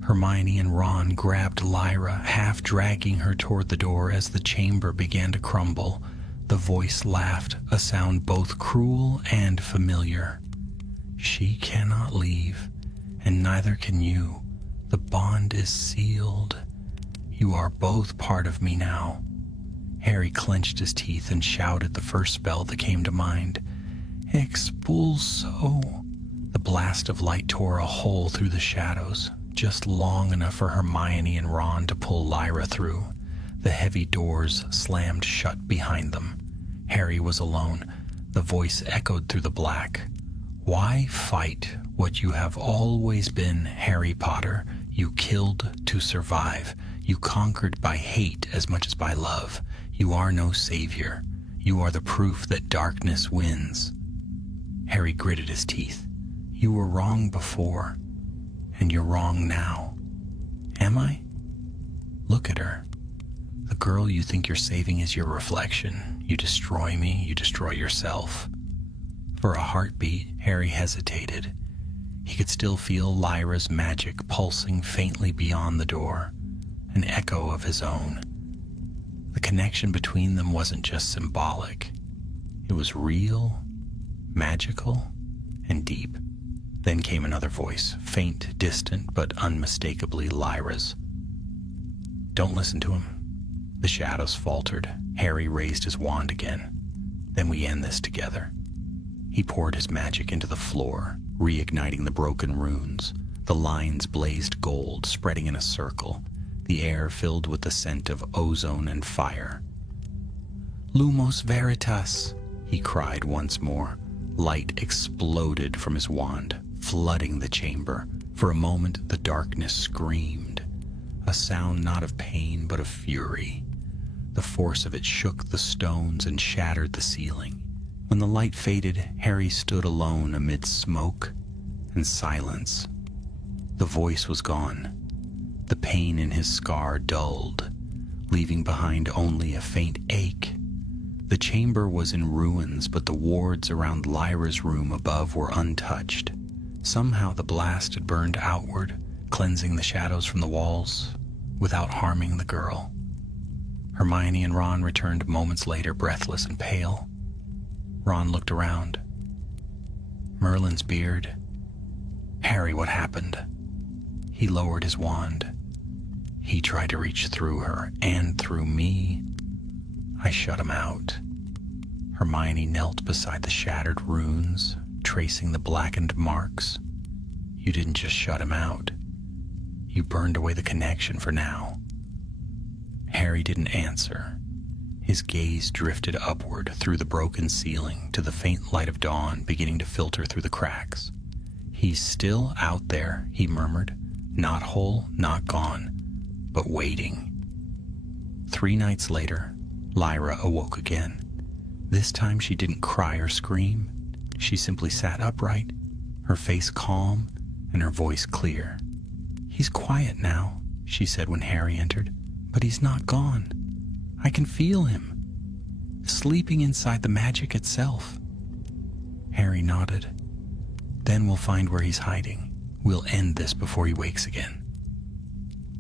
Hermione and Ron grabbed Lyra, half dragging her toward the door as the chamber began to crumble. The voice laughed, a sound both cruel and familiar. "She cannot leave, and neither can you. The bond is sealed. You are both part of me now." Harry clenched his teeth and shouted the first spell that came to mind. "Expulso!" The blast of light tore a hole through the shadows, just long enough for Hermione and Ron to pull Lyra through. The heavy doors slammed shut behind them. Harry was alone. The voice echoed through the black. "Why fight what you have always been, Harry Potter? You killed to survive. You conquered by hate as much as by love. You are no savior. You are the proof that darkness wins." Harry gritted his teeth. "You were wrong before, and you're wrong now." "Am I?" "Look at her. The girl you think you're saving is your reflection. You destroy me, you destroy yourself." For a heartbeat, Harry hesitated. He could still feel Lyra's magic pulsing faintly beyond the door, an echo of his own. The connection between them wasn't just symbolic. It was real, magical, and deep. Then came another voice, faint, distant, but unmistakably Lyra's. "Don't listen to him." The shadows faltered. Harry raised his wand again. "Then we end this together." He poured his magic into the floor, reigniting the broken runes. The lines blazed gold, spreading in a circle, the air filled with the scent of ozone and fire. "Lumos Veritas," he cried once more. Light exploded from his wand, flooding the chamber. For a moment, the darkness screamed, a sound not of pain but of fury. The force of it shook the stones and shattered the ceiling. When the light faded, Harry stood alone amid smoke and silence. The voice was gone. The pain in his scar dulled, leaving behind only a faint ache. The chamber was in ruins, but the wards around Lyra's room above were untouched. Somehow the blast had burned outward, cleansing the shadows from the walls, without harming the girl. Hermione and Ron returned moments later, breathless and pale. Ron looked around. Merlin's beard. "Harry, what happened?" He lowered his wand. "He tried to reach through her and through me. I shut him out." Hermione knelt beside the shattered runes, tracing the blackened marks. "You didn't just shut him out. You burned away the connection for now." Harry didn't answer. His gaze drifted upward through the broken ceiling to the faint light of dawn beginning to filter through the cracks. "He's still out there," he murmured. "Not whole, not gone, but waiting." 3 nights later, Lyra awoke again. This time she didn't cry or scream. She simply sat upright, her face calm and her voice clear. "He's quiet now," she said when Harry entered, "but he's not gone. I can feel him, sleeping inside the magic itself." Harry nodded. "Then we'll find where he's hiding. We'll end this before he wakes again."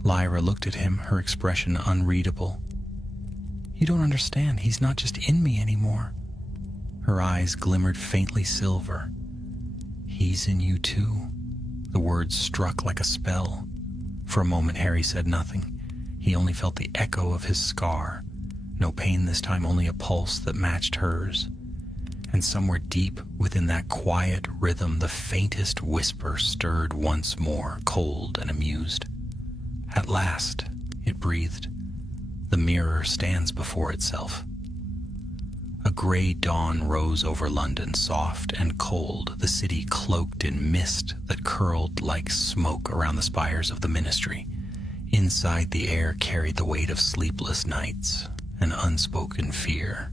Lyra looked at him, her expression unreadable. "You don't understand. He's not just in me anymore." Her eyes glimmered faintly silver. "He's in you too." The words struck like a spell. For a moment, Harry said nothing. He only felt the echo of his scar. No pain this time, only a pulse that matched hers. And somewhere deep within that quiet rhythm, the faintest whisper stirred once more, cold and amused. "At last," it breathed, "the mirror stands before itself." A gray dawn rose over London, soft and cold, the city cloaked in mist that curled like smoke around the spires of the Ministry. Inside, the air carried the weight of sleepless nights and unspoken fear.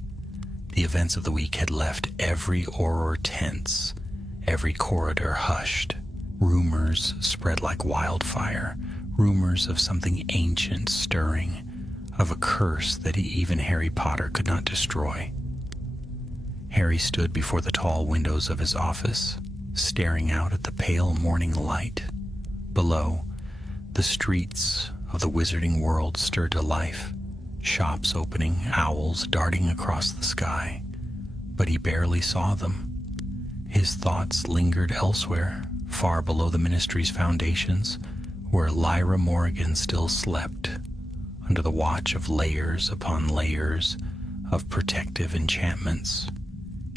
The events of the week had left every auror tense, every corridor hushed. Rumors spread like wildfire, rumors of something ancient stirring, of a curse that even Harry Potter could not destroy. Harry stood before the tall windows of his office, staring out at the pale morning light. Below, the streets of the wizarding world stirred to life, shops opening, owls darting across the sky. But he barely saw them. His thoughts lingered elsewhere, far below the Ministry's foundations, where Lyra Morrigan still slept, under the watch of layers upon layers of protective enchantments.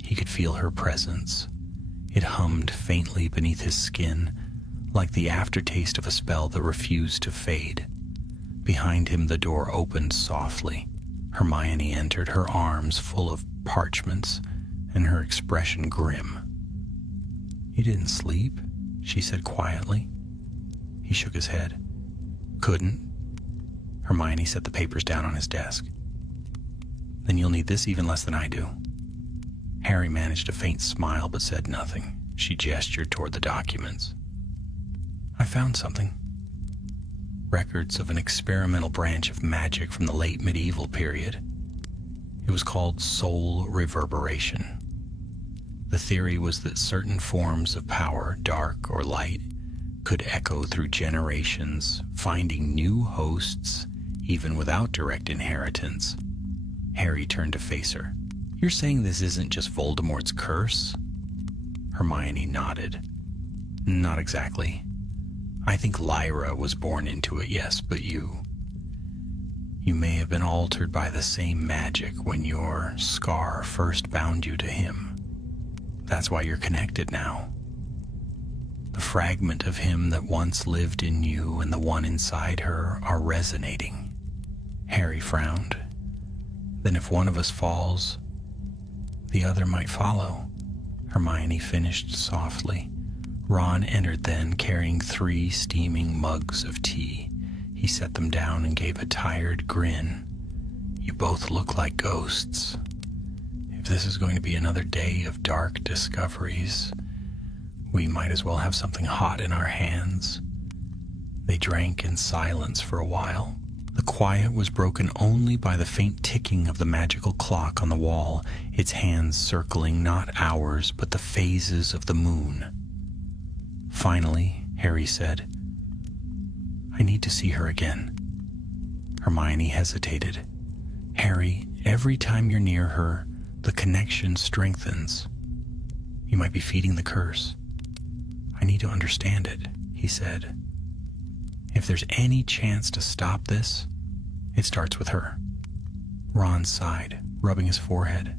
He could feel her presence. It hummed faintly beneath his skin, like the aftertaste of a spell that refused to fade. Behind him, the door opened softly. Hermione entered, her arms full of parchments and her expression grim. "You didn't sleep?" she said quietly. He shook his head. "Couldn't." Hermione set the papers down on his desk. "Then you'll need this even less than I do." Harry managed a faint smile but said nothing. She gestured toward the documents. "I found something. Records of an experimental branch of magic from the late medieval period. It was called soul reverberation. The theory was that certain forms of power, dark or light, could echo through generations, finding new hosts even without direct inheritance." Harry turned to face her. "You're saying this isn't just Voldemort's curse?" Hermione nodded. "Not exactly. I think Lyra was born into it, yes, but you may have been altered by the same magic when your scar first bound you to him." That's why you're connected now. The fragment of him that once lived in you and the one inside her are resonating. Harry frowned. Then if one of us falls, the other might follow, Hermione finished softly. Ron entered then, carrying 3 steaming mugs of tea. He set them down and gave a tired grin. You both look like ghosts. If this is going to be another day of dark discoveries, we might as well have something hot in our hands. They drank in silence for a while. The quiet was broken only by the faint ticking of the magical clock on the wall, its hands circling not hours but the phases of the moon. Finally, Harry said, "I need to see her again." Hermione hesitated. "Harry, every time you're near her, the connection strengthens. You might be feeding the curse. I need to understand it," he said. "If there's any chance to stop this, it starts with her." Ron sighed, rubbing his forehead.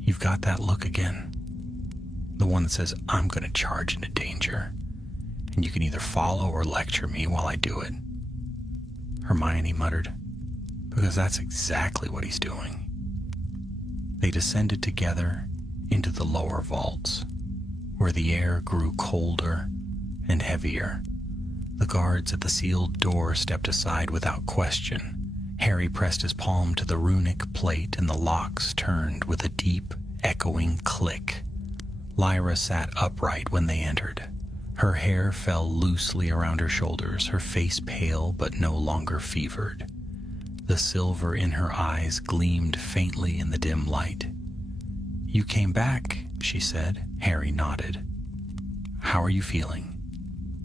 "You've got that look again. The one that says, I'm going to charge into danger, and you can either follow or lecture me while I do it." Hermione muttered, "Because that's exactly what he's doing." They descended together into the lower vaults, where the air grew colder and heavier. The guards at the sealed door stepped aside without question. Harry pressed his palm to the runic plate and the locks turned with a deep, echoing click. Lyra sat upright when they entered. Her hair fell loosely around her shoulders, her face pale but no longer fevered. The silver in her eyes gleamed faintly in the dim light. "You came back," she said. Harry nodded. "How are you feeling?"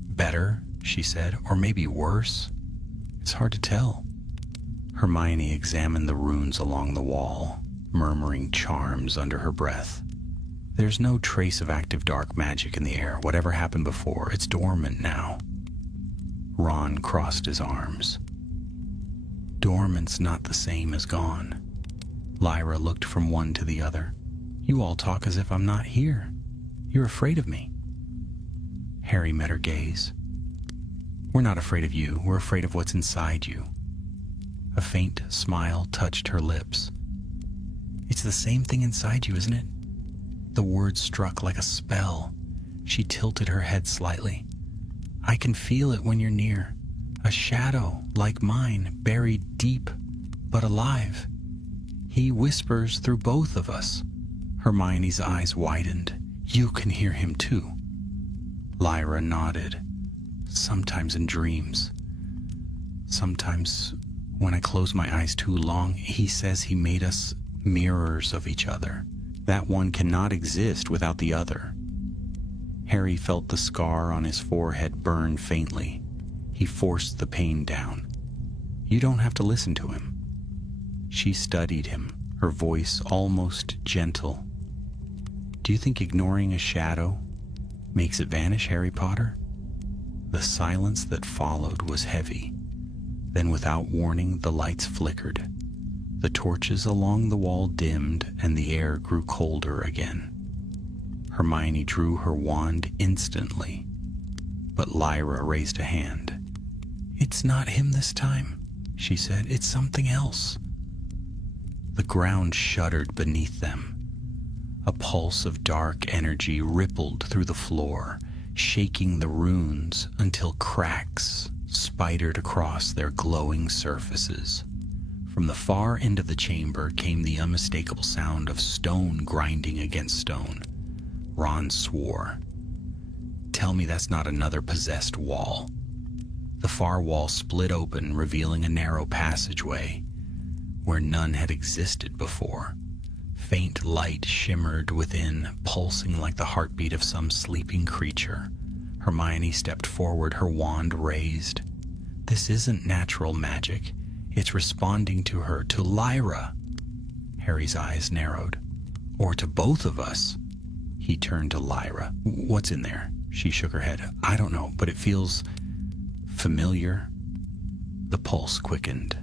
"Better," she said, "or maybe worse. It's hard to tell." Hermione examined the runes along the wall, murmuring charms under her breath. "There's no trace of active dark magic in the air. Whatever happened before, it's dormant now." Ron crossed his arms. "Dormant's not the same as gone." Lyra looked from one to the other. "You all talk as if I'm not here. You're afraid of me." Harry met her gaze. "We're not afraid of you. We're afraid of what's inside you." A faint smile touched her lips. "It's the same thing inside you, isn't it?" The words struck like a spell. She tilted her head slightly. "I can feel it when you're near. A shadow, like mine, buried deep, but alive. He whispers through both of us." Hermione's eyes widened. "You can hear him too." Lyra nodded. "Sometimes in dreams. Sometimes when I close my eyes too long, he says he made us mirrors of each other. That one cannot exist without the other." Harry felt the scar on his forehead burn faintly. He forced the pain down. "You don't have to listen to him." She studied him, her voice almost gentle. "Do you think ignoring a shadow makes it vanish, Harry Potter?" The silence that followed was heavy. Then without warning, the lights flickered. The torches along the wall dimmed and the air grew colder again. Hermione drew her wand instantly, but Lyra raised a hand. "It's not him this time," she said. "It's something else." The ground shuddered beneath them. A pulse of dark energy rippled through the floor, shaking the runes until cracks spidered across their glowing surfaces. From the far end of the chamber came the unmistakable sound of stone grinding against stone. Ron swore. "Tell me that's not another possessed wall." The far wall split open, revealing a narrow passageway where none had existed before. Faint light shimmered within, pulsing like the heartbeat of some sleeping creature. Hermione stepped forward, her wand raised. "This isn't natural magic. It's responding to her, to Lyra." Harry's eyes narrowed. "Or to both of us." He turned to Lyra. "What's in there?" She shook her head. "I don't know, but it feels familiar." The pulse quickened.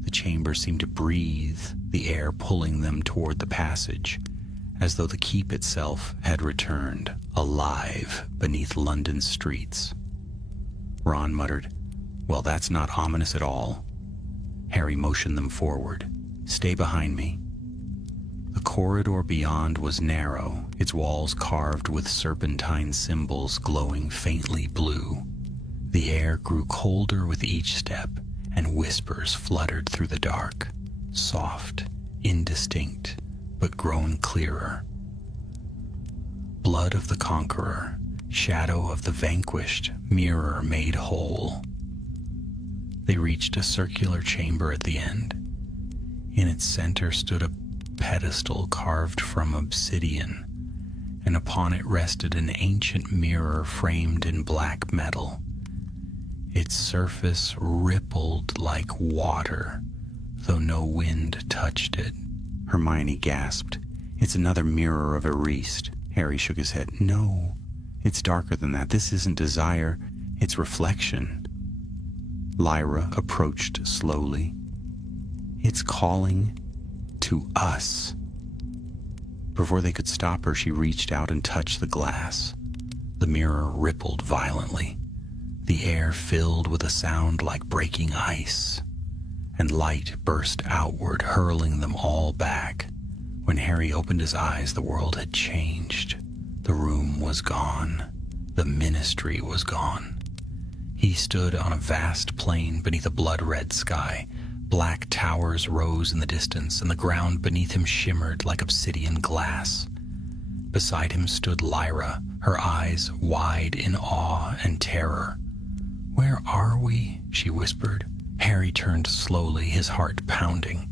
The chamber seemed to breathe, the air pulling them toward the passage. as though the keep itself had returned, alive beneath London's streets. Ron muttered, "Well, that's not ominous at all." Harry motioned them forward. "Stay behind me." The corridor beyond was narrow, its walls carved with serpentine symbols glowing faintly blue. The air grew colder with each step, and whispers fluttered through the dark, soft, indistinct, but growing clearer. Blood of the conqueror, shadow of the vanquished, mirror made whole. They reached a circular chamber at the end. In its center stood a pedestal carved from obsidian, and upon it rested an ancient mirror framed in black metal. Its surface rippled like water, though no wind touched it. Hermione gasped. "It's another mirror of Erased." Harry shook his head. "No, it's darker than that. This isn't desire, it's reflection." Lyra approached slowly. "It's calling to us." Before they could stop her, she reached out and touched the glass. The mirror rippled violently. The air filled with a sound like breaking ice, and light burst outward, hurling them all back. When Harry opened his eyes, the world had changed. The room was gone. The ministry was gone. He stood on a vast plain beneath a blood-red sky. Black towers rose in the distance, and the ground beneath him shimmered like obsidian glass. Beside him stood Lyra, her eyes wide in awe and terror. "Where are we?" she whispered. Harry turned slowly, his heart pounding.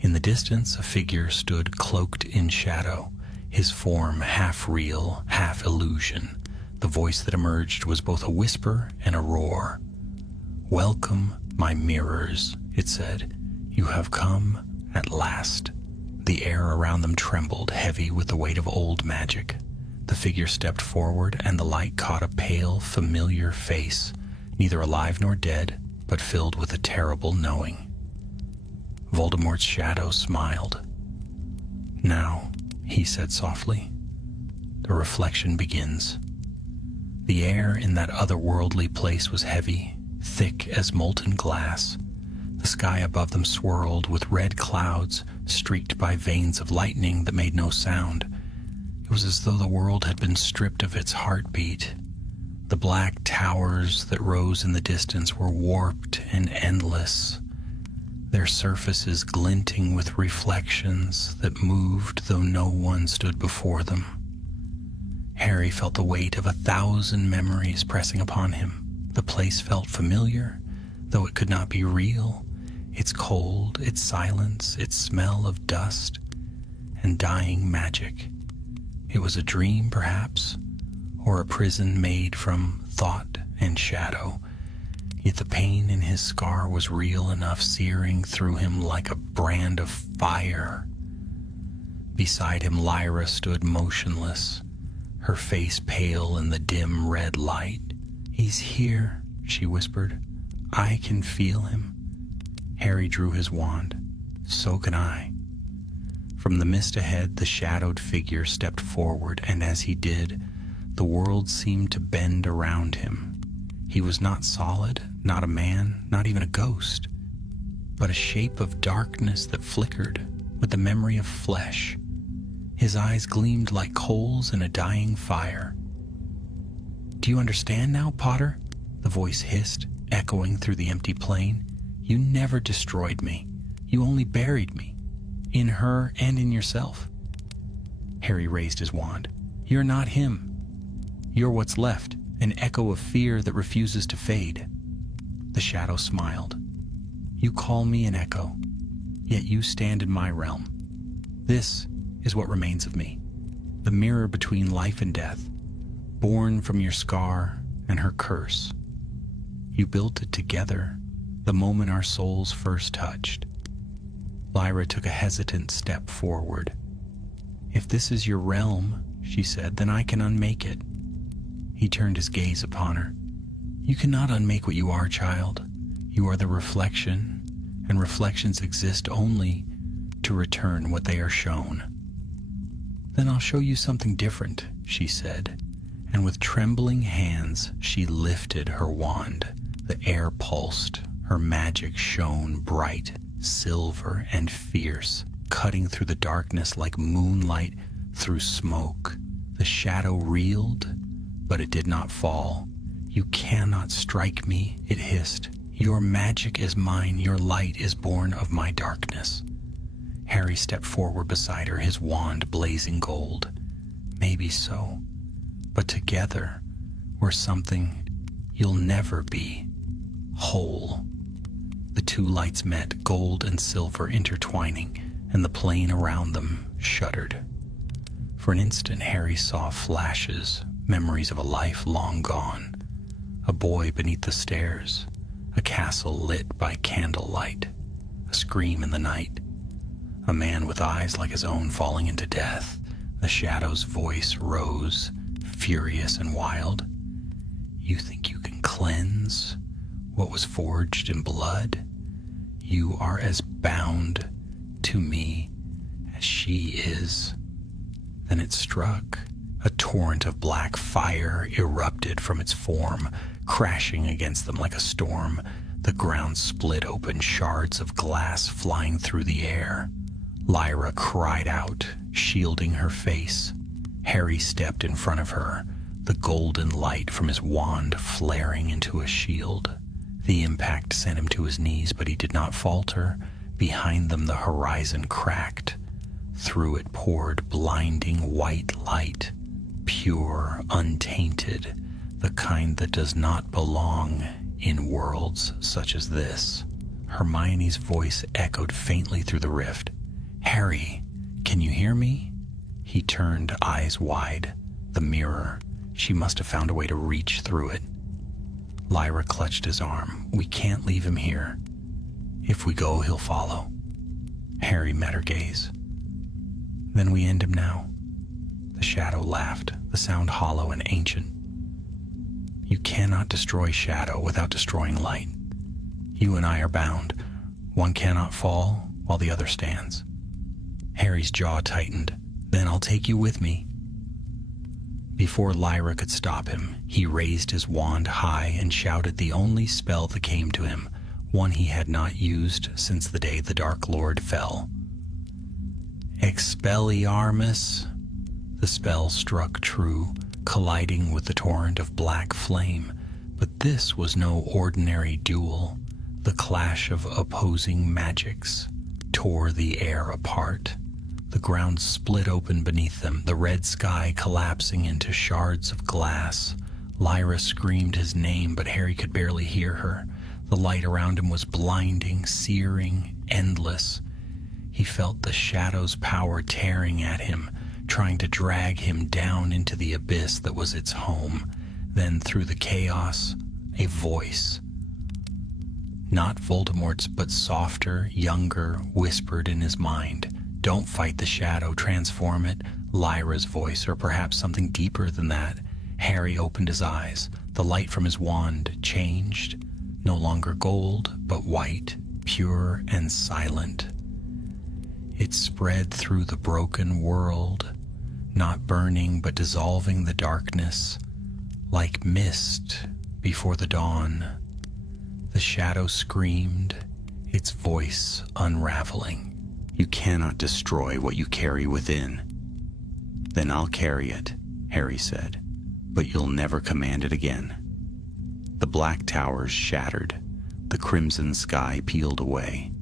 In the distance, a figure stood cloaked in shadow, his form half real, half illusion. The voice that emerged was both a whisper and a roar. "Welcome, my mirrors," it said. "You have come at last." The air around them trembled, heavy with the weight of old magic. The figure stepped forward, and the light caught a pale, familiar face, neither alive nor dead, but filled with a terrible knowing. Voldemort's shadow smiled. "Now," he said softly, "the reflection begins." The air in that otherworldly place was heavy, thick as molten glass. The sky above them swirled with red clouds, streaked by veins of lightning that made no sound. It was as though the world had been stripped of its heartbeat. The black towers that rose in the distance were warped and endless, their surfaces glinting with reflections that moved though no one stood before them. Harry felt the weight of 1,000 memories pressing upon him. The place felt familiar, though it could not be real. Its cold, its silence, its smell of dust and dying magic. It was a dream, perhaps, or a prison made from thought and shadow. Yet the pain in his scar was real enough, searing through him like a brand of fire. Beside him, Lyra stood motionless, her face pale in the dim red light. "He's here," she whispered. "I can feel him." Harry drew his wand. "So can I." From the mist ahead, the shadowed figure stepped forward, and as he did, the world seemed to bend around him. He was not solid, not a man, not even a ghost, but a shape of darkness that flickered with the memory of flesh. His eyes gleamed like coals in a dying fire. "Do you understand now, Potter?" the voice hissed, echoing through the empty plain. "You never destroyed me. You only buried me, in her and in yourself." Harry raised his wand. "You're not him. You're what's left, an echo of fear that refuses to fade." The shadow smiled. "You call me an echo, yet you stand in my realm. This is what remains of me, the mirror between life and death, born from your scar and her curse. You built it together the moment our souls first touched." Lyra took a hesitant step forward. "If this is your realm," she said, "then I can unmake it." He turned his gaze upon her. "You cannot unmake what you are, child. You are the reflection, and reflections exist only to return what they are shown." "Then I'll show you something different," she said, and with trembling hands she lifted her wand. The air pulsed, her magic shone bright, silver and fierce, cutting through the darkness like moonlight through smoke. The shadow reeled, but it did not fall. "You cannot strike me," it hissed. "Your magic is mine, your light is born of my darkness." Harry stepped forward beside her, his wand blazing gold. "Maybe so, but together we're something you'll never be. Whole." The two lights met, gold and silver intertwining, and the plane around them shuddered. For an instant, Harry saw flashes, memories of a life long gone. A boy beneath the stairs, a castle lit by candlelight, a scream in the night, a man with eyes like his own falling into death. The shadow's voice rose, furious and wild. "You think you can cleanse what was forged in blood? You are as bound to me as she is." Then it struck. A torrent of black fire erupted from its form, crashing against them like a storm. The ground split open, shards of glass flying through the air. Lyra cried out, shielding her face. Harry stepped in front of her, the golden light from his wand flaring into a shield. The impact sent him to his knees, but he did not falter. Behind them the horizon cracked. Through it poured blinding white light, pure, untainted, the kind that does not belong in worlds such as this. Hermione's voice echoed faintly through the rift. "Harry, can you hear me?" He turned, eyes wide. The mirror. She must have found a way to reach through it. Lyra clutched his arm. "We can't leave him here. If we go, he'll follow." Harry met her gaze. "Then we end him now." The shadow laughed, the sound hollow and ancient. "You cannot destroy shadow without destroying light. You and I are bound. One cannot fall while the other stands." Harry's jaw tightened. "Then I'll take you with me." Before Lyra could stop him, he raised his wand high and shouted the only spell that came to him, one he had not used since the day the Dark Lord fell. "Expelliarmus!" The spell struck true, colliding with the torrent of black flame. But this was no ordinary duel. The clash of opposing magics tore the air apart. The ground split open beneath them, the red sky collapsing into shards of glass. Lyra screamed his name, but Harry could barely hear her. The light around him was blinding, searing, endless. He felt the shadow's power tearing at him, trying to drag him down into the abyss that was its home. Then, through the chaos, a voice. Not Voldemort's, but softer, younger, whispered in his mind. "Don't fight the shadow, transform it." Lyra's voice, or perhaps something deeper than that. Harry opened his eyes. The light from his wand changed, no longer gold, but white, pure and silent. It spread through the broken world, not burning but dissolving the darkness, like mist before the dawn. The shadow screamed, its voice unraveling. "You cannot destroy what you carry within." "Then I'll carry it," Harry said, "but you'll never command it again." The black towers shattered. The crimson sky peeled away.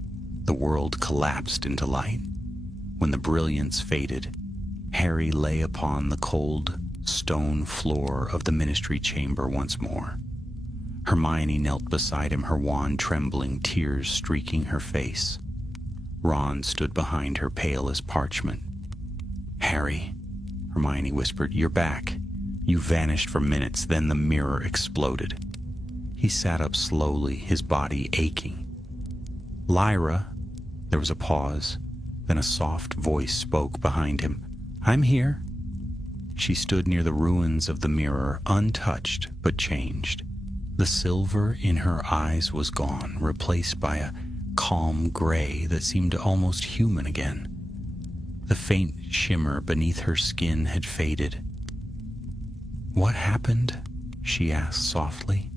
The world collapsed into light. When the brilliance faded, Harry lay upon the cold stone floor of the ministry chamber once more. Hermione knelt beside him, her wand trembling, tears streaking her face. Ron stood behind her, pale as parchment. "Harry," Hermione whispered, "you're back. You vanished for minutes, then the mirror exploded." He sat up slowly, his body aching. "Lyra," there was a pause, then a soft voice spoke behind him. "I'm here." She stood near the ruins of the mirror, untouched but changed. The silver in her eyes was gone, replaced by a calm gray that seemed almost human again. The faint shimmer beneath her skin had faded. "What happened?" she asked softly.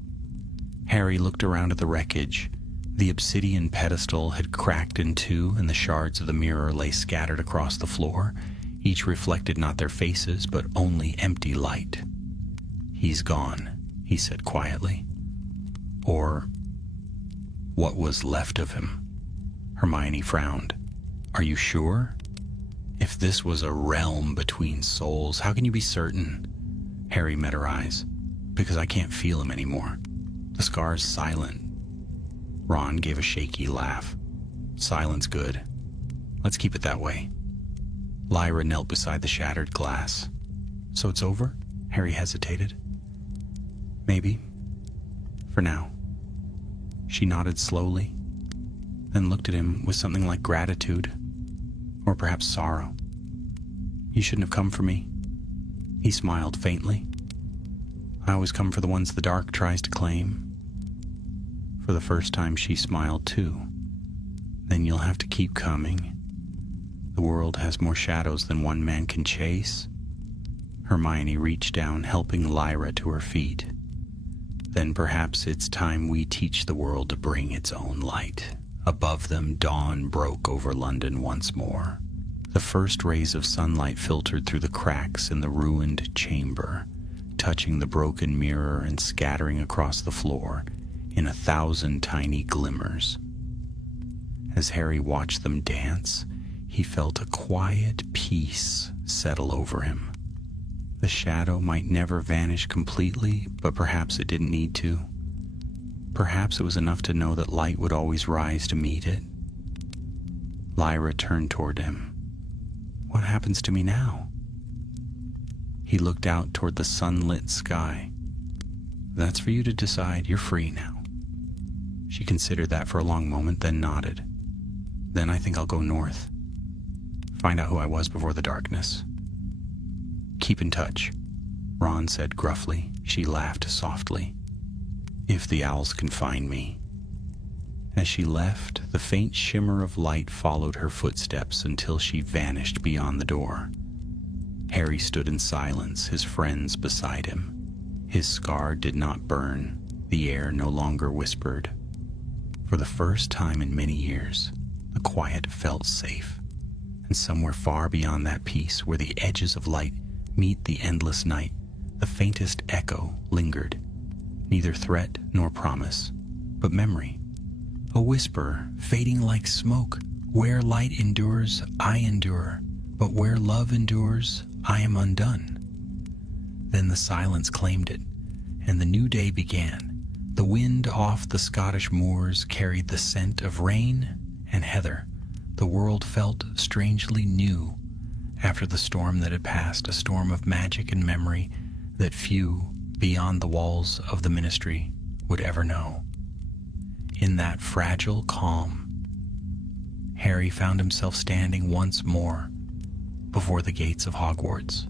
Harry looked around at the wreckage. The obsidian pedestal had cracked in two, and the shards of the mirror lay scattered across the floor. Each reflected not their faces, but only empty light. "He's gone," he said quietly. "Or what was left of him." Hermione frowned. "Are you sure? If this was a realm between souls, how can you be certain?" Harry met her eyes. "Because I can't feel him anymore. The scar's silent." Ron gave a shaky laugh. "Silent's good. Let's keep it that way." Lyra knelt beside the shattered glass. "So it's over?" Harry hesitated. "Maybe. For now." She nodded slowly, then looked at him with something like gratitude, or perhaps sorrow. "You shouldn't have come for me." He smiled faintly. "I always come for the ones the dark tries to claim." For the first time she smiled too. "Then you'll have to keep coming. The world has more shadows than one man can chase." Hermione reached down, helping Lyra to her feet. "Then perhaps it's time we teach the world to bring its own light." Above them, dawn broke over London once more. The first rays of sunlight filtered through the cracks in the ruined chamber, touching the broken mirror and scattering across the floor in 1,000 tiny glimmers. As Harry watched them dance, he felt a quiet peace settle over him. The shadow might never vanish completely, but perhaps it didn't need to. Perhaps it was enough to know that light would always rise to meet it. Lyra turned toward him. "What happens to me now?" He looked out toward the sunlit sky. "That's for you to decide. You're free now." She considered that for a long moment, then nodded. "Then I think I'll go north. Find out who I was before the darkness." "Keep in touch," Ron said gruffly. She laughed softly. "If the owls can find me." As she left, the faint shimmer of light followed her footsteps until she vanished beyond the door. Harry stood in silence, his friends beside him. His scar did not burn. The air no longer whispered. For the first time in many years, the quiet felt safe. And somewhere far beyond that peace, where the edges of light meet the endless night, the faintest echo lingered. Neither threat nor promise, but memory. A whisper, fading like smoke. "Where light endures, I endure. But where love endures, I am undone." Then the silence claimed it, and the new day began. The wind off the Scottish moors carried the scent of rain and heather. The world felt strangely new after the storm that had passed, a storm of magic and memory that few beyond the walls of the ministry would ever know. In that fragile calm, Harry found himself standing once more before the gates of Hogwarts.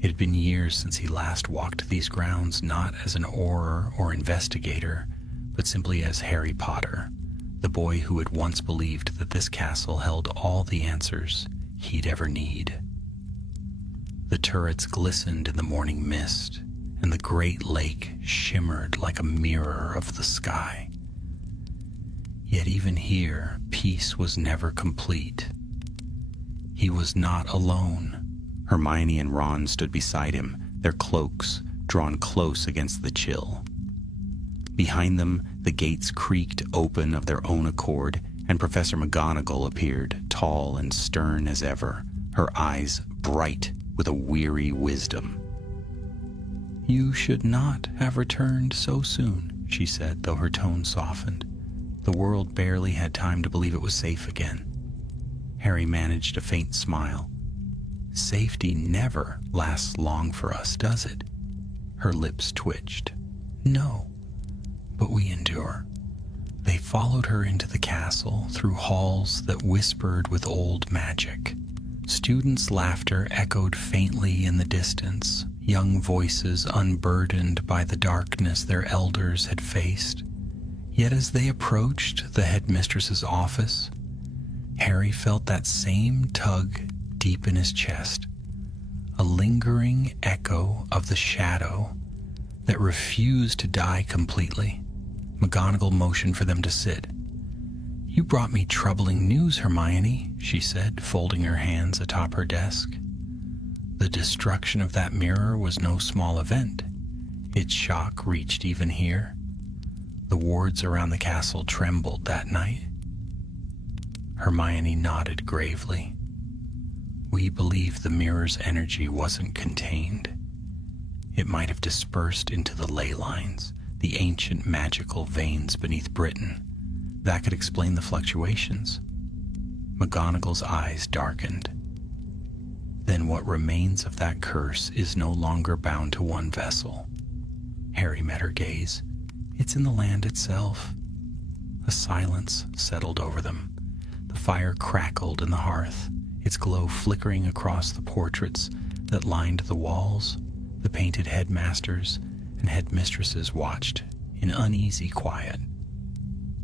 It had been years since he last walked these grounds, not as an Auror or investigator, but simply as Harry Potter, the boy who had once believed that this castle held all the answers he'd ever need. The turrets glistened in the morning mist, and the great lake shimmered like a mirror of the sky. Yet even here, peace was never complete. He was not alone. Hermione and Ron stood beside him, their cloaks drawn close against the chill. Behind them, the gates creaked open of their own accord, and Professor McGonagall appeared, tall and stern as ever, her eyes bright with a weary wisdom. "You should not have returned so soon," she said, though her tone softened. The world barely had time to believe it was safe again. Harry managed a faint smile. "Safety never lasts long for us, does it?" Her lips twitched. "No, but we endure." They followed her into the castle, through halls that whispered with old magic. Students' laughter echoed faintly in the distance, young voices unburdened by the darkness their elders had faced. Yet as they approached the headmistress's office, Harry felt that same tug deep in his chest, a lingering echo of the shadow that refused to die completely. McGonagall motioned for them to sit. "You brought me troubling news, Hermione," she said, folding her hands atop her desk. The destruction of that mirror was no small event. Its shock reached even here. The wards around the castle trembled that night. Hermione nodded gravely. "We believe the mirror's energy wasn't contained. It might have dispersed into the ley lines, the ancient magical veins beneath Britain. That could explain the fluctuations." McGonagall's eyes darkened. "Then what remains of that curse is no longer bound to one vessel." Harry met her gaze. "It's in the land itself." A silence settled over them. The fire crackled in the hearth, its glow flickering across the portraits that lined the walls. The painted headmasters and headmistresses watched in uneasy quiet.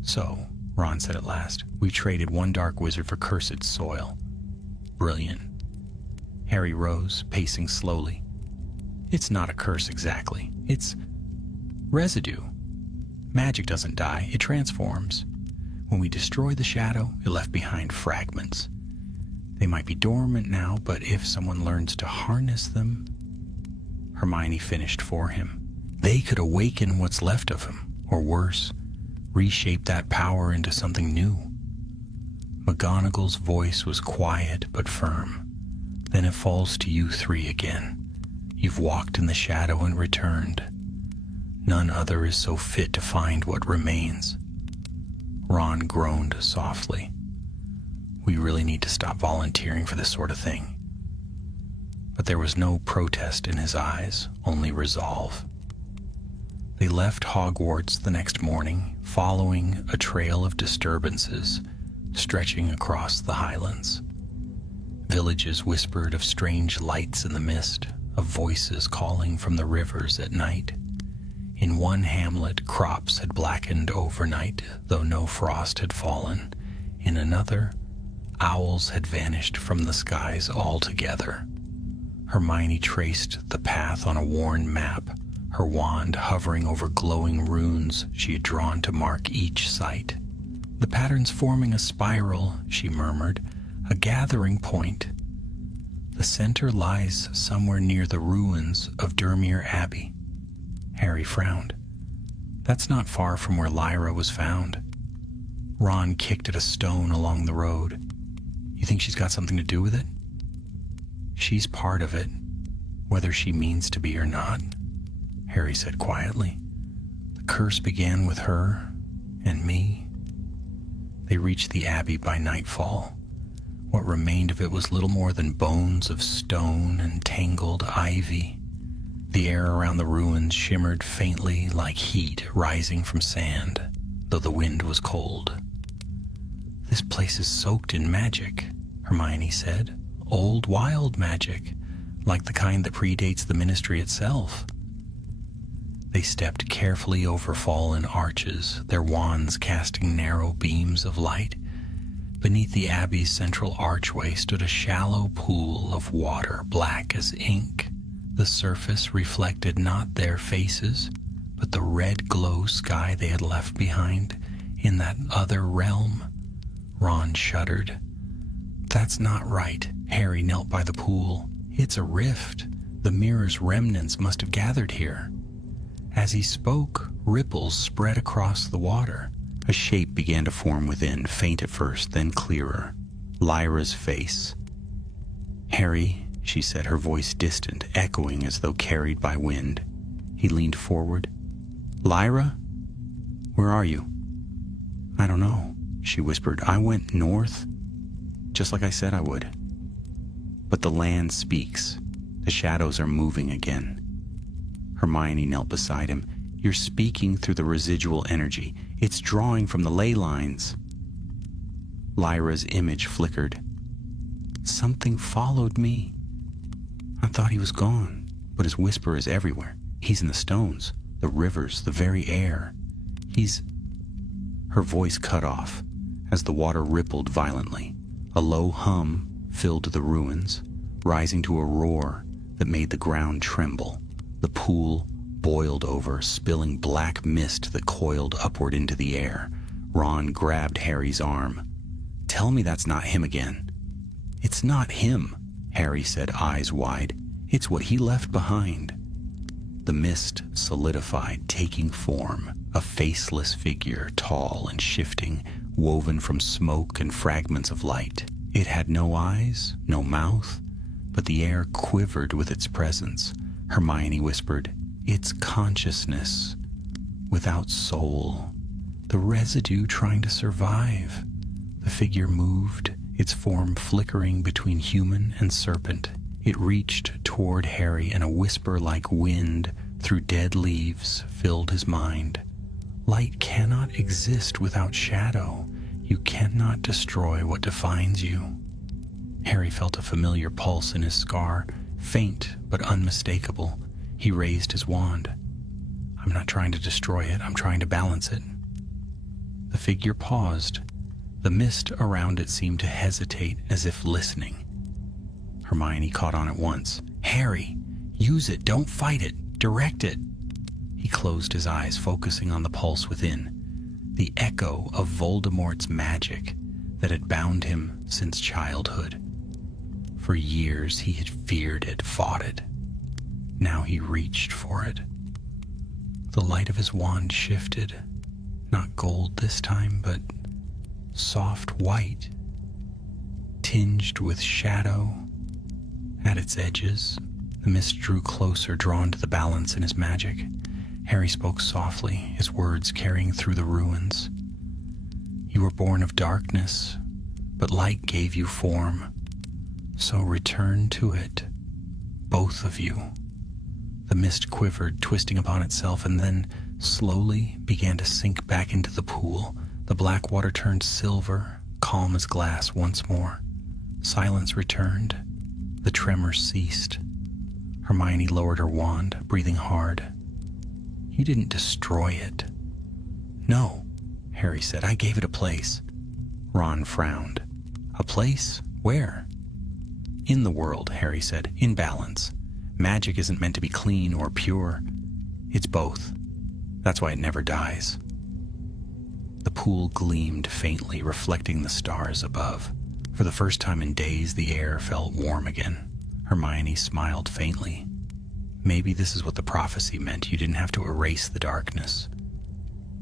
"So," Ron said at last, "we traded one dark wizard for cursed soil. Brilliant." Harry rose, pacing slowly. "It's not a curse exactly. It's residue. Magic doesn't die, it transforms. When we destroy the shadow, it left behind fragments. They might be dormant now, but if someone learns to harness them..." Hermione finished for him. "They could awaken what's left of him, or worse, reshape that power into something new." McGonagall's voice was quiet but firm. "Then it falls to you three again. You've walked in the shadow and returned. None other is so fit to find what remains." Ron groaned softly. "We really need to stop volunteering for this sort of thing." But there was no protest in his eyes, only resolve. They left Hogwarts the next morning, following a trail of disturbances stretching across the highlands. Villages whispered of strange lights in the mist, of voices calling from the rivers at night. In one hamlet, crops had blackened overnight, though no frost had fallen. In another, owls had vanished from the skies altogether. Hermione traced the path on a worn map, her wand hovering over glowing runes she had drawn to mark each site. "The pattern's forming a spiral," she murmured, "a gathering point. The center lies somewhere near the ruins of Dermere Abbey." Harry frowned. "That's not far from where Lyra was found." Ron kicked at a stone along the road. "You think she's got something to do with it?" "She's part of it, whether she means to be or not," Harry said quietly. "The curse began with her and me." They reached the abbey by nightfall. What remained of it was little more than bones of stone and tangled ivy. The air around the ruins shimmered faintly like heat rising from sand, though the wind was cold. "This place is soaked in magic," Hermione said. "Old, wild magic, like the kind that predates the Ministry itself." They stepped carefully over fallen arches, their wands casting narrow beams of light. Beneath the abbey's central archway stood a shallow pool of water, black as ink. The surface reflected not their faces, but the red glow sky they had left behind in that other realm. Ron shuddered. "That's not right." Harry knelt by the pool. "It's a rift. The mirror's remnants must have gathered here." As he spoke, ripples spread across the water. A shape began to form within, faint at first, then clearer. Lyra's face. "Harry," she said, her voice distant, echoing as though carried by wind. He leaned forward. "Lyra? Where are you?" "I don't know," she whispered. "I went north, just like I said I would. But the land speaks. The shadows are moving again." Hermione knelt beside him. "You're speaking through the residual energy. It's drawing from the ley lines." Lyra's image flickered. "Something followed me. I thought he was gone, but his whisper is everywhere. He's in the stones, the rivers, the very air. He's..." Her voice cut off as the water rippled violently. A low hum filled the ruins, rising to a roar that made the ground tremble. The pool boiled over, spilling black mist that coiled upward into the air. Ron grabbed Harry's arm. "Tell me that's not him again." "It's not him," Harry said, eyes wide. "It's what he left behind." The mist solidified, taking form, a faceless figure, tall and shifting, woven from smoke and fragments of light. It had no eyes, no mouth, but the air quivered with its presence. Hermione whispered, "It's consciousness, without soul, the residue trying to survive." The figure moved, its form flickering between human and serpent. It reached toward Harry, and a whisper like wind through dead leaves filled his mind. "Light cannot exist without shadow. You cannot destroy what defines you." Harry felt a familiar pulse in his scar, faint but unmistakable. He raised his wand. "I'm not trying to destroy it, I'm trying to balance it." The figure paused. The mist around it seemed to hesitate, as if listening. Hermione caught on at once. "Harry, use it, don't fight it, direct it." He closed his eyes, focusing on the pulse within, the echo of Voldemort's magic that had bound him since childhood. For years he had feared it, fought it. Now he reached for it. The light of his wand shifted, not gold this time, but soft white, tinged with shadow at its edges. The mist drew closer, drawn to the balance in his magic. Harry spoke softly, his words carrying through the ruins. "You were born of darkness, but light gave you form. So return to it, both of you." The mist quivered, twisting upon itself, and then slowly began to sink back into the pool. The black water turned silver, calm as glass once more. Silence returned. The tremors ceased. Hermione lowered her wand, breathing hard. "You didn't destroy it." "No," Harry said. "I gave it a place." Ron frowned. "A place? Where?" "In the world," Harry said. "In balance. Magic isn't meant to be clean or pure. It's both. That's why it never dies." The pool gleamed faintly, reflecting the stars above. For the first time in days, the air felt warm again. Hermione smiled faintly. "Maybe this is what the prophecy meant. You didn't have to erase the darkness,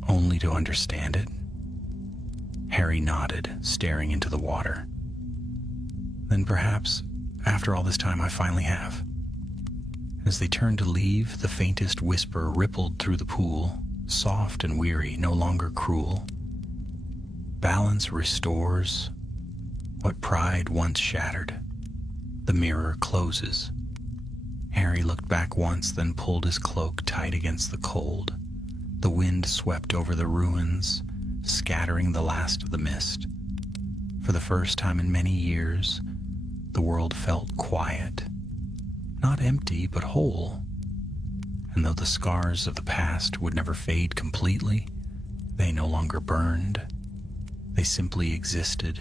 only to understand it." Harry nodded, staring into the water. "Then perhaps, after all this time, I finally have." As they turned to leave, the faintest whisper rippled through the pool, soft and weary, no longer cruel. "Balance restores what pride once shattered. The mirror closes." Harry looked back once, then pulled his cloak tight against the cold. The wind swept over the ruins, scattering the last of the mist. For the first time in many years, the world felt quiet. Not empty, but whole. And though the scars of the past would never fade completely, they no longer burned. They simply existed,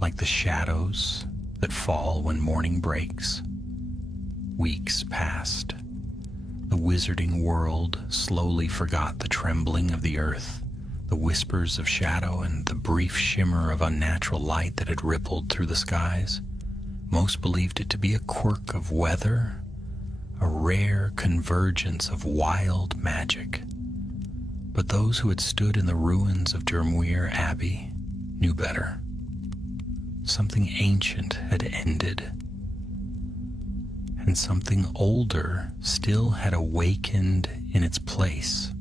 like the shadows that fall when morning breaks. Weeks passed. The wizarding world slowly forgot the trembling of the earth, the whispers of shadow, and the brief shimmer of unnatural light that had rippled through the skies. Most believed it to be a quirk of weather, a rare convergence of wild magic. But those who had stood in the ruins of Dermweir Abbey knew better. Something ancient had ended, and something older still had awakened in its place.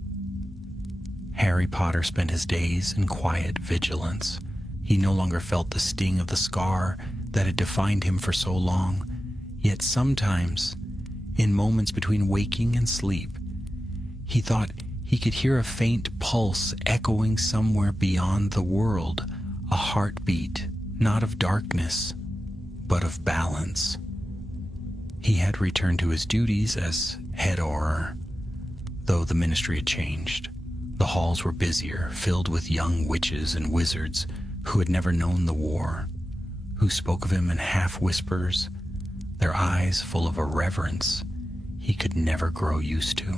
Harry Potter spent his days in quiet vigilance. He no longer felt the sting of the scar that had defined him for so long. Yet sometimes, in moments between waking and sleep, he thought he could hear a faint pulse echoing somewhere beyond the world, a heartbeat, not of darkness, but of balance. He had returned to his duties as head Auror, though the ministry had changed. The halls were busier, filled with young witches and wizards who had never known the war. who spoke of him in half whispers, their eyes full of a reverence he could never grow used to.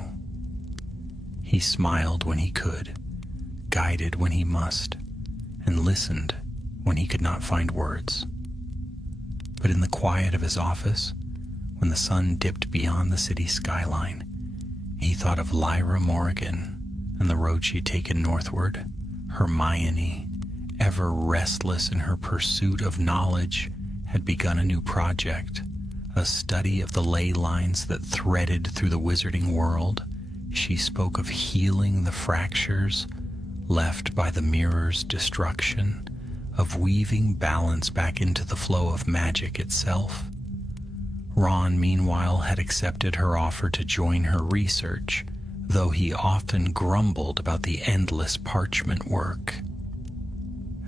He smiled when he could, guided when he must, and listened when he could not find words. But in the quiet of his office, when the sun dipped beyond the city skyline, he thought of Lyra Morrigan and the road she'd taken northward. Hermione, ever restless in her pursuit of knowledge, had begun a new project, a study of the ley lines that threaded through the wizarding world. She spoke of healing the fractures left by the mirror's destruction, of weaving balance back into the flow of magic itself. Ron, meanwhile, had accepted her offer to join her research, though he often grumbled about the endless parchment work.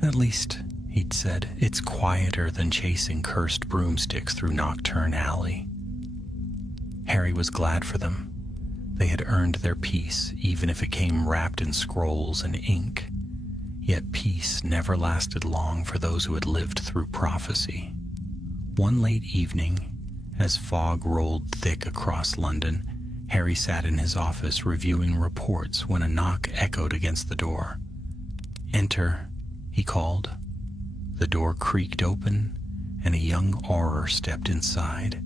"At least," he'd said, "it's quieter than chasing cursed broomsticks through Nocturne Alley." Harry was glad for them. They had earned their peace, even if it came wrapped in scrolls and ink. Yet peace never lasted long for those who had lived through prophecy. One late evening, as fog rolled thick across London, Harry sat in his office reviewing reports when a knock echoed against the door. "Enter," he called. The door creaked open, and a young Auror stepped inside,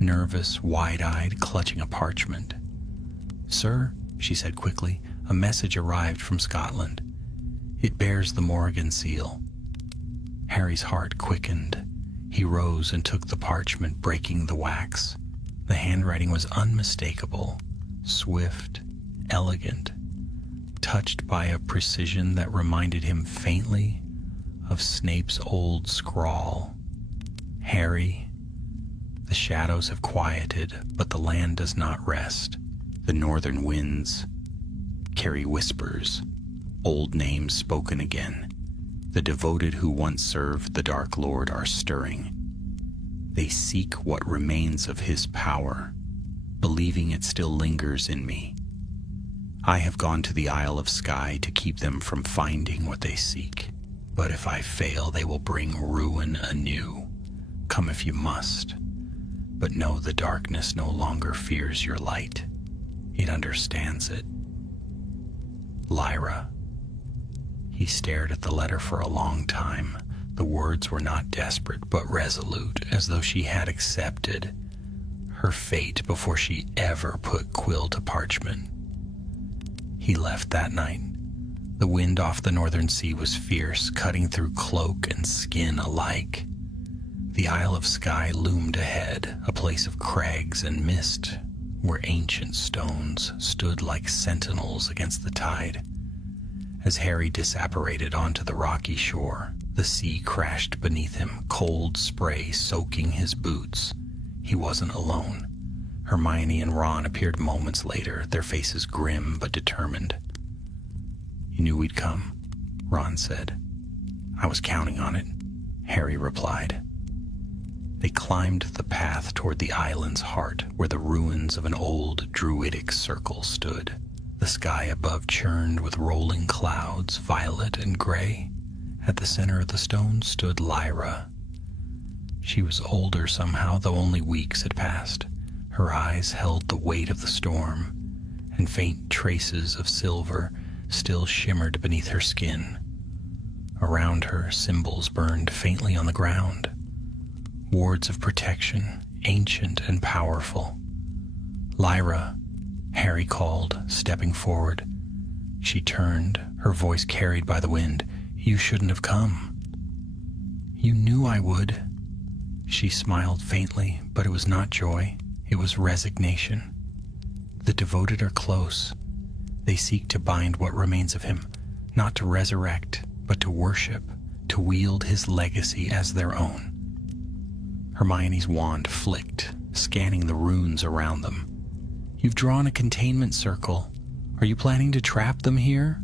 nervous, wide-eyed, clutching a parchment. "Sir," she said quickly, "a message arrived from Scotland. It bears the Morrigan seal." Harry's heart quickened. He rose and took the parchment, breaking the wax. The handwriting was unmistakable, swift, elegant, touched by a precision that reminded him faintly of Snape's old scrawl. "Harry, the shadows have quieted, but the land does not rest. The northern winds carry whispers, old names spoken again. The devoted who once served the Dark Lord are stirring. They seek what remains of his power, believing it still lingers in me. I have gone to the Isle of Skye to keep them from finding what they seek. But if I fail, they will bring ruin anew. Come if you must. But know the darkness no longer fears your light. It understands it. Lyra." He stared at the letter for a long time. The words were not desperate, but resolute, as though she had accepted her fate before she ever put quill to parchment. He left that night. The wind off the northern sea was fierce, cutting through cloak and skin alike. The Isle of Skye loomed ahead, a place of crags and mist, where ancient stones stood like sentinels against the tide. As Harry disapparated onto the rocky shore, the sea crashed beneath him, cold spray soaking his boots. He wasn't alone. Hermione and Ron appeared moments later, their faces grim but determined. "You knew we'd come," Ron said. "I was counting on it," Harry replied. They climbed the path toward the island's heart, where the ruins of an old druidic circle stood. The sky above churned with rolling clouds, violet and gray. At the center of the stone stood Lyra. She was older somehow, though only weeks had passed. Her eyes held the weight of the storm, and faint traces of silver still shimmered beneath her skin. Around her, symbols burned faintly on the ground. Wards of protection, ancient and powerful. "Lyra," Harry called, stepping forward. She turned, her voice carried by the wind. "You shouldn't have come." "You knew I would." She smiled faintly, but it was not joy. It was resignation. "The devoted are close. They seek to bind what remains of him, not to resurrect, but to worship, to wield his legacy as their own." Hermione's wand flicked, scanning the runes around them. "You've drawn a containment circle. Are you planning to trap them here?"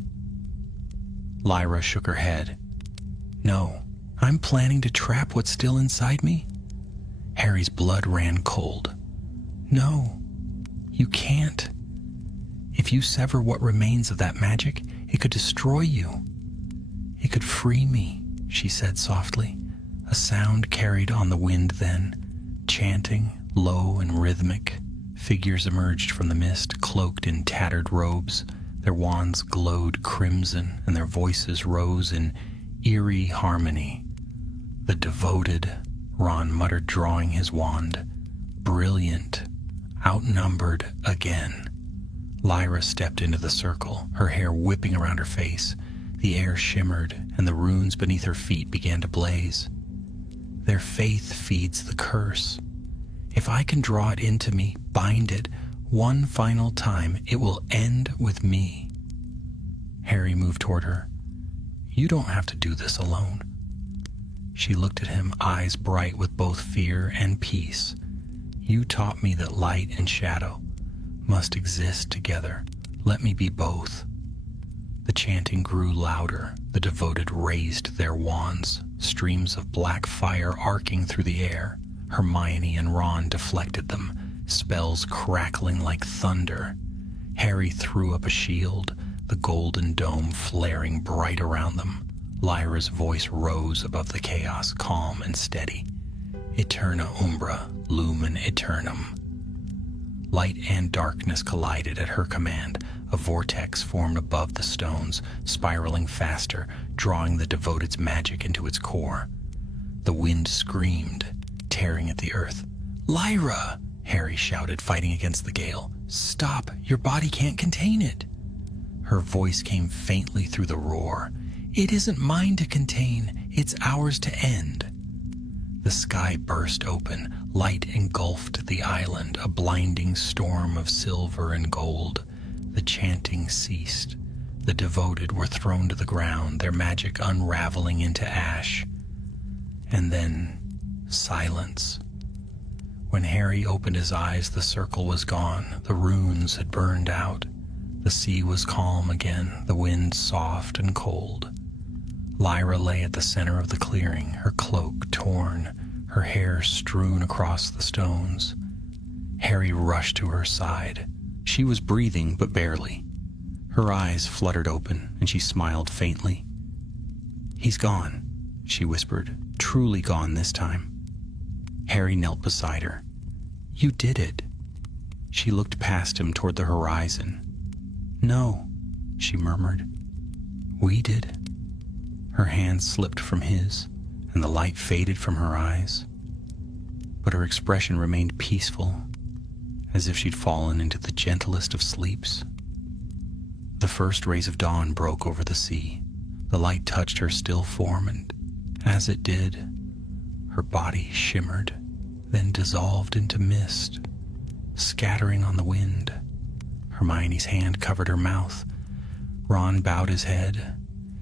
Lyra shook her head. "No, I'm planning to trap what's still inside me." Harry's blood ran cold. "No, you can't. If you sever what remains of that magic, it could destroy you. It could free me," she said softly. A sound carried on the wind then, chanting, low and rhythmic. Figures emerged from the mist, cloaked in tattered robes. Their wands glowed crimson, and their voices rose in eerie harmony. "The devoted," Ron muttered, drawing his wand. "Brilliant. Outnumbered again." Lyra stepped into the circle, her hair whipping around her face. The air shimmered, and the runes beneath her feet began to blaze. "Their faith feeds the curse. If I can draw it into me, bind it, one final time, it will end with me." Harry moved toward her. "You don't have to do this alone." She looked at him, eyes bright with both fear and peace. "You taught me that light and shadow must exist together. Let me be both." The chanting grew louder. The devoted raised their wands, streams of black fire arcing through the air. Hermione and Ron deflected them, spells crackling like thunder. Harry threw up a shield, the golden dome flaring bright around them. Lyra's voice rose above the chaos, calm and steady. "Eterna umbra, lumen aeternum." Light and darkness collided at her command. A vortex formed above the stones, spiraling faster, drawing the devoted's magic into its core. The wind screamed, tearing at the earth. "Lyra!" Harry shouted, fighting against the gale. "Stop! Your body can't contain it!" Her voice came faintly through the roar. "It isn't mine to contain, it's ours to end." The sky burst open, light engulfed the island, a blinding storm of silver and gold. The chanting ceased. The devoted were thrown to the ground, their magic unraveling into ash. And then silence. When Harry opened his eyes, the circle was gone. The runes had burned out. The sea was calm again, the wind soft and cold. Lyra lay at the center of the clearing, her cloak torn, her hair strewn across the stones. Harry rushed to her side. She was breathing, but barely. Her eyes fluttered open, and she smiled faintly. "He's gone," she whispered, "truly gone this time." Harry knelt beside her. "You did it." She looked past him toward the horizon. "No," she murmured. "We did." Her hand slipped from his, and the light faded from her eyes. But her expression remained peaceful, as if she'd fallen into the gentlest of sleeps. The first rays of dawn broke over the sea. The light touched her still form, and as it did, her body shimmered, then dissolved into mist, scattering on the wind. Hermione's hand covered her mouth. Ron bowed his head.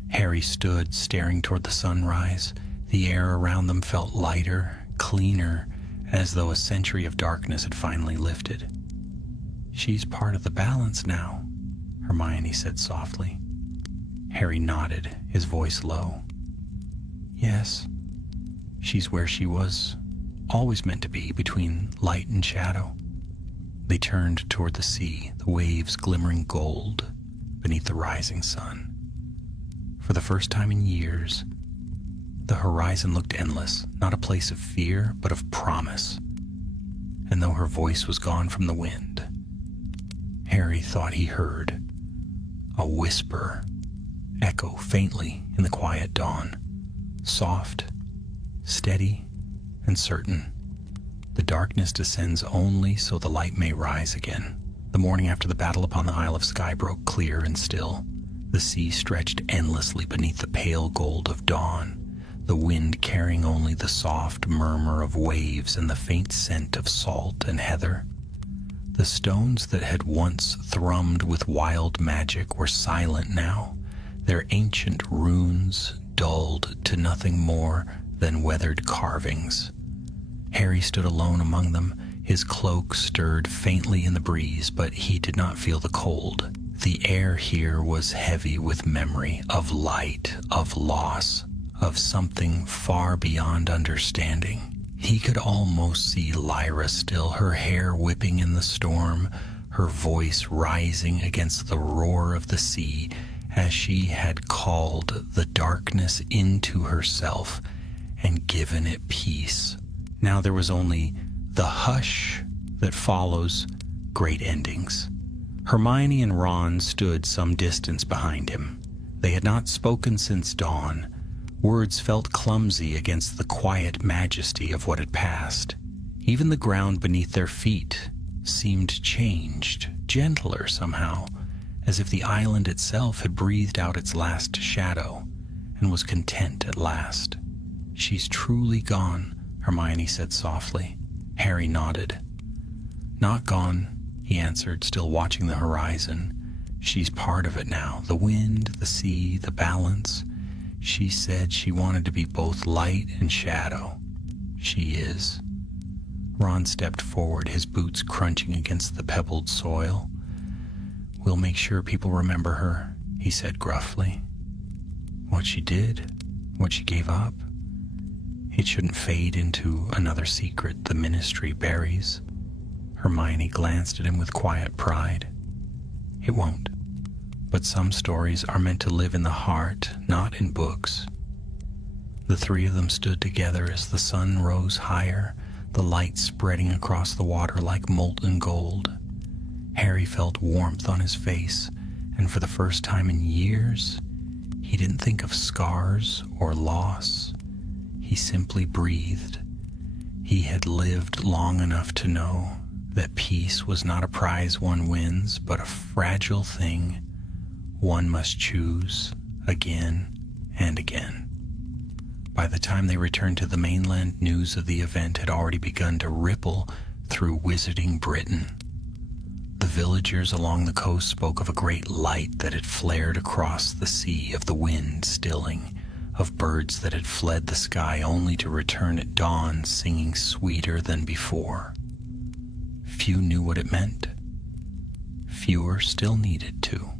Harry stood, staring toward the sunrise. The air around them felt lighter, cleaner, as though a century of darkness had finally lifted. "She's part of the balance now," Hermione said softly. Harry nodded, his voice low. "Yes, she's where she was always meant to be, between light and shadow." They turned toward the sea, the waves glimmering gold beneath the rising sun. For the first time in years, the horizon looked endless, not a place of fear, but of promise. And though her voice was gone from the wind, Harry thought he heard a whisper echo faintly in the quiet dawn, soft, steady, and certain. The darkness descends only so the light may rise again. The morning after the battle upon the Isle of Skye broke clear and still. The sea stretched endlessly beneath the pale gold of dawn, the wind carrying only the soft murmur of waves and the faint scent of salt and heather. The stones that had once thrummed with wild magic were silent now, their ancient runes dulled to nothing more than weathered carvings. Harry stood alone among them. His cloak stirred faintly in the breeze, but he did not feel the cold. The air here was heavy with memory of light, of loss, of something far beyond understanding. He could almost see Lyra still, her hair whipping in the storm, her voice rising against the roar of the sea as she had called the darkness into herself and given it peace. Now there was only the hush that follows great endings. Hermione and Ron stood some distance behind him. They had not spoken since dawn. Words felt clumsy against the quiet majesty of what had passed. Even the ground beneath their feet seemed changed, gentler somehow, as if the island itself had breathed out its last shadow and was content at last. "She's truly gone," Hermione said softly. Harry nodded. "Not gone," he answered, still watching the horizon. "She's part of it now, the wind, the sea, the balance. She said she wanted to be both light and shadow. She is." Ron stepped forward, his boots crunching against the pebbled soil. "We'll make sure people remember her," he said gruffly. "What she did, what she gave up, it shouldn't fade into another secret the ministry buries." Hermione glanced at him with quiet pride. "It won't. But some stories are meant to live in the heart, not in books." The three of them stood together as the sun rose higher, the light spreading across the water like molten gold. Harry felt warmth on his face, and for the first time in years, he didn't think of scars or loss. He simply breathed. He had lived long enough to know that peace was not a prize one wins, but a fragile thing one must choose again and again. By the time they returned to the mainland, news of the event had already begun to ripple through Wizarding Britain. The villagers along the coast spoke of a great light that had flared across the sea, of the wind stilling, of birds that had fled the sky only to return at dawn singing sweeter than before. Few knew what it meant. Fewer still needed to.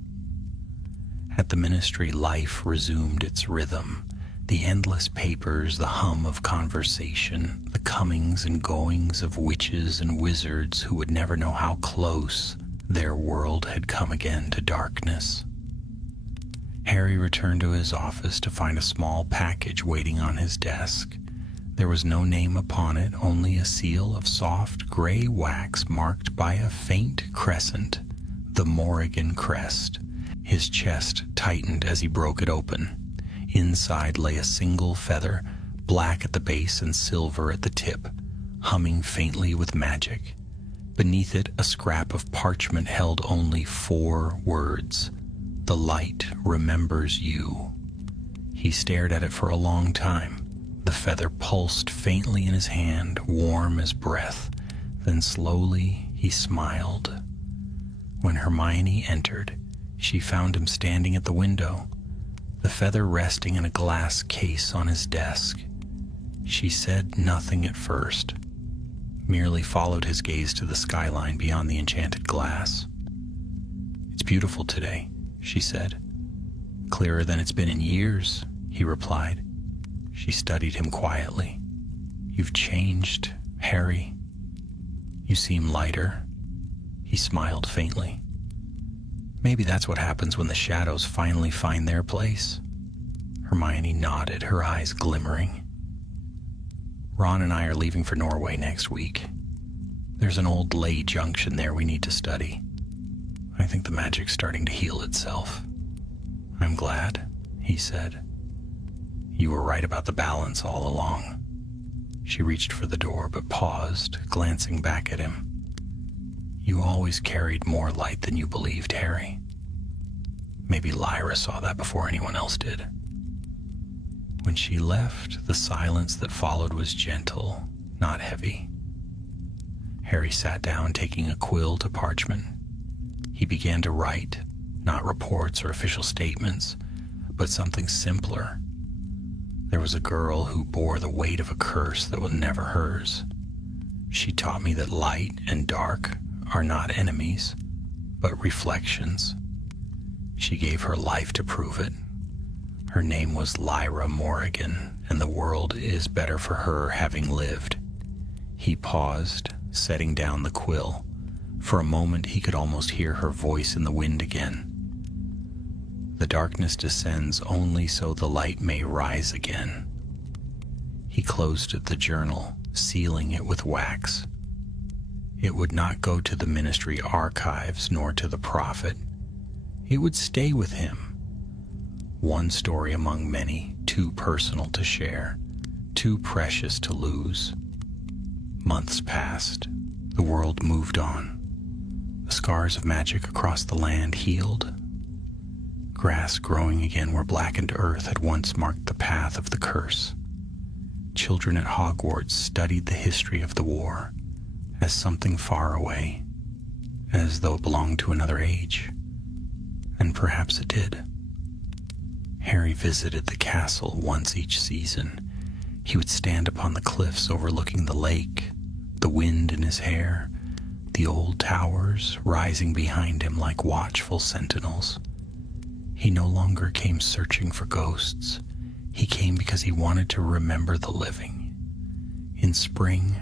At the ministry, life resumed its rhythm. The endless papers, the hum of conversation, the comings and goings of witches and wizards who would never know how close their world had come again to darkness. Harry returned to his office to find a small package waiting on his desk. There was no name upon it, only a seal of soft gray wax marked by a faint crescent, the Morrigan crest. His chest tightened as he broke it open. Inside lay a single feather, black at the base and silver at the tip, humming faintly with magic. Beneath it, a scrap of parchment held only 4 words: "The light remembers you." He stared at it for a long time. The feather pulsed faintly in his hand, warm as breath. Then slowly he smiled. When Hermione entered, she found him standing at the window, the feather resting in a glass case on his desk. She said nothing at first, merely followed his gaze to the skyline beyond the enchanted glass. "It's beautiful today," she said. "Clearer than it's been in years," he replied. She studied him quietly. "You've changed, Harry. You seem lighter." He smiled faintly. "Maybe that's what happens when the shadows finally find their place." Hermione nodded, her eyes glimmering. "Ron and I are leaving for Norway next week. There's an old ley junction there we need to study. I think the magic's starting to heal itself." "I'm glad," he said. "You were right about the balance all along." She reached for the door, but paused, glancing back at him. "You always carried more light than you believed, Harry. Maybe Lyra saw that before anyone else did." When she left, the silence that followed was gentle, not heavy. Harry sat down, taking a quill to parchment. He began to write, not reports or official statements, but something simpler. There was a girl who bore the weight of a curse that was never hers. She taught me that light and dark are not enemies, but reflections. She gave her life to prove it. Her name was Lyra Morrigan, and the world is better for her having lived. He paused, setting down the quill. For a moment he could almost hear her voice in the wind again. "The darkness descends only so the light may rise again." He closed the journal, sealing it with wax. It would not go to the ministry archives nor to the prophet. It would stay with him. One story among many, too personal to share, too precious to lose. Months passed. The world moved on. The scars of magic across the land healed. Grass growing again where blackened earth had once marked the path of the curse. Children at Hogwarts studied the history of the war as something far away, as though it belonged to another age. And perhaps it did. Harry visited the castle once each season. He would stand upon the cliffs overlooking the lake, the wind in his hair, the old towers rising behind him like watchful sentinels. He no longer came searching for ghosts. He came because he wanted to remember the living. In spring,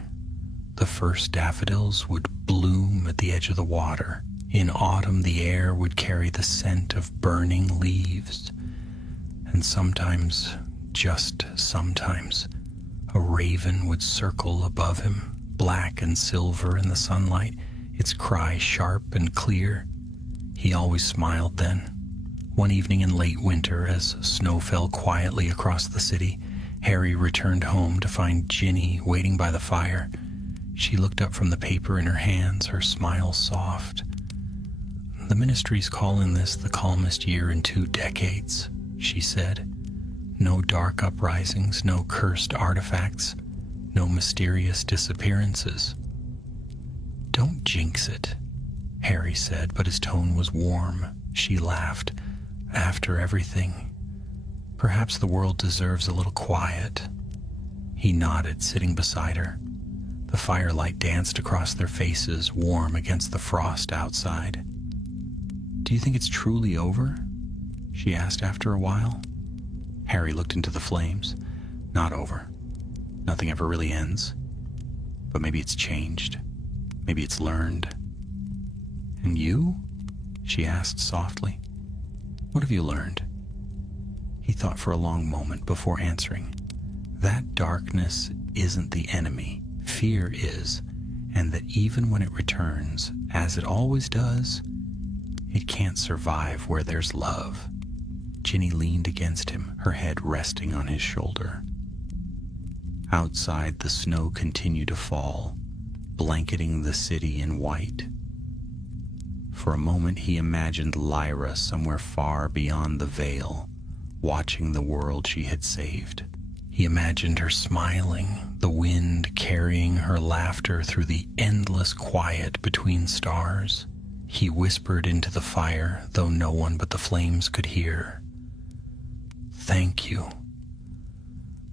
the first daffodils would bloom at the edge of the water. In autumn, the air would carry the scent of burning leaves. And sometimes, just sometimes, a raven would circle above him, black and silver in the sunlight, its cry sharp and clear. He always smiled then. One evening in late winter, as snow fell quietly across the city, Harry returned home to find Ginny waiting by the fire. She looked up from the paper in her hands, her smile soft. "The ministry's calling this the calmest year in 2 decades," she said. "No dark uprisings, no cursed artifacts, no mysterious disappearances." "Don't jinx it," Harry said, but his tone was warm. She laughed. "After everything, perhaps the world deserves a little quiet." He nodded, sitting beside her. The firelight danced across their faces, warm against the frost outside. "Do you think it's truly over?" she asked after a while. Harry looked into the flames. "Not over. Nothing ever really ends. But maybe it's changed. Maybe it's learned." "And you?" she asked softly. "What have you learned?" He thought for a long moment before answering. "That darkness isn't the enemy. Fear is, and that even when it returns, as it always does, it can't survive where there's love." Ginny leaned against him, her head resting on his shoulder. Outside, the snow continued to fall, blanketing the city in white. For a moment, he imagined Lyra somewhere far beyond the veil, watching the world she had saved. He imagined her smiling, the wind carrying her laughter through the endless quiet between stars. He whispered into the fire, though no one but the flames could hear. "Thank you."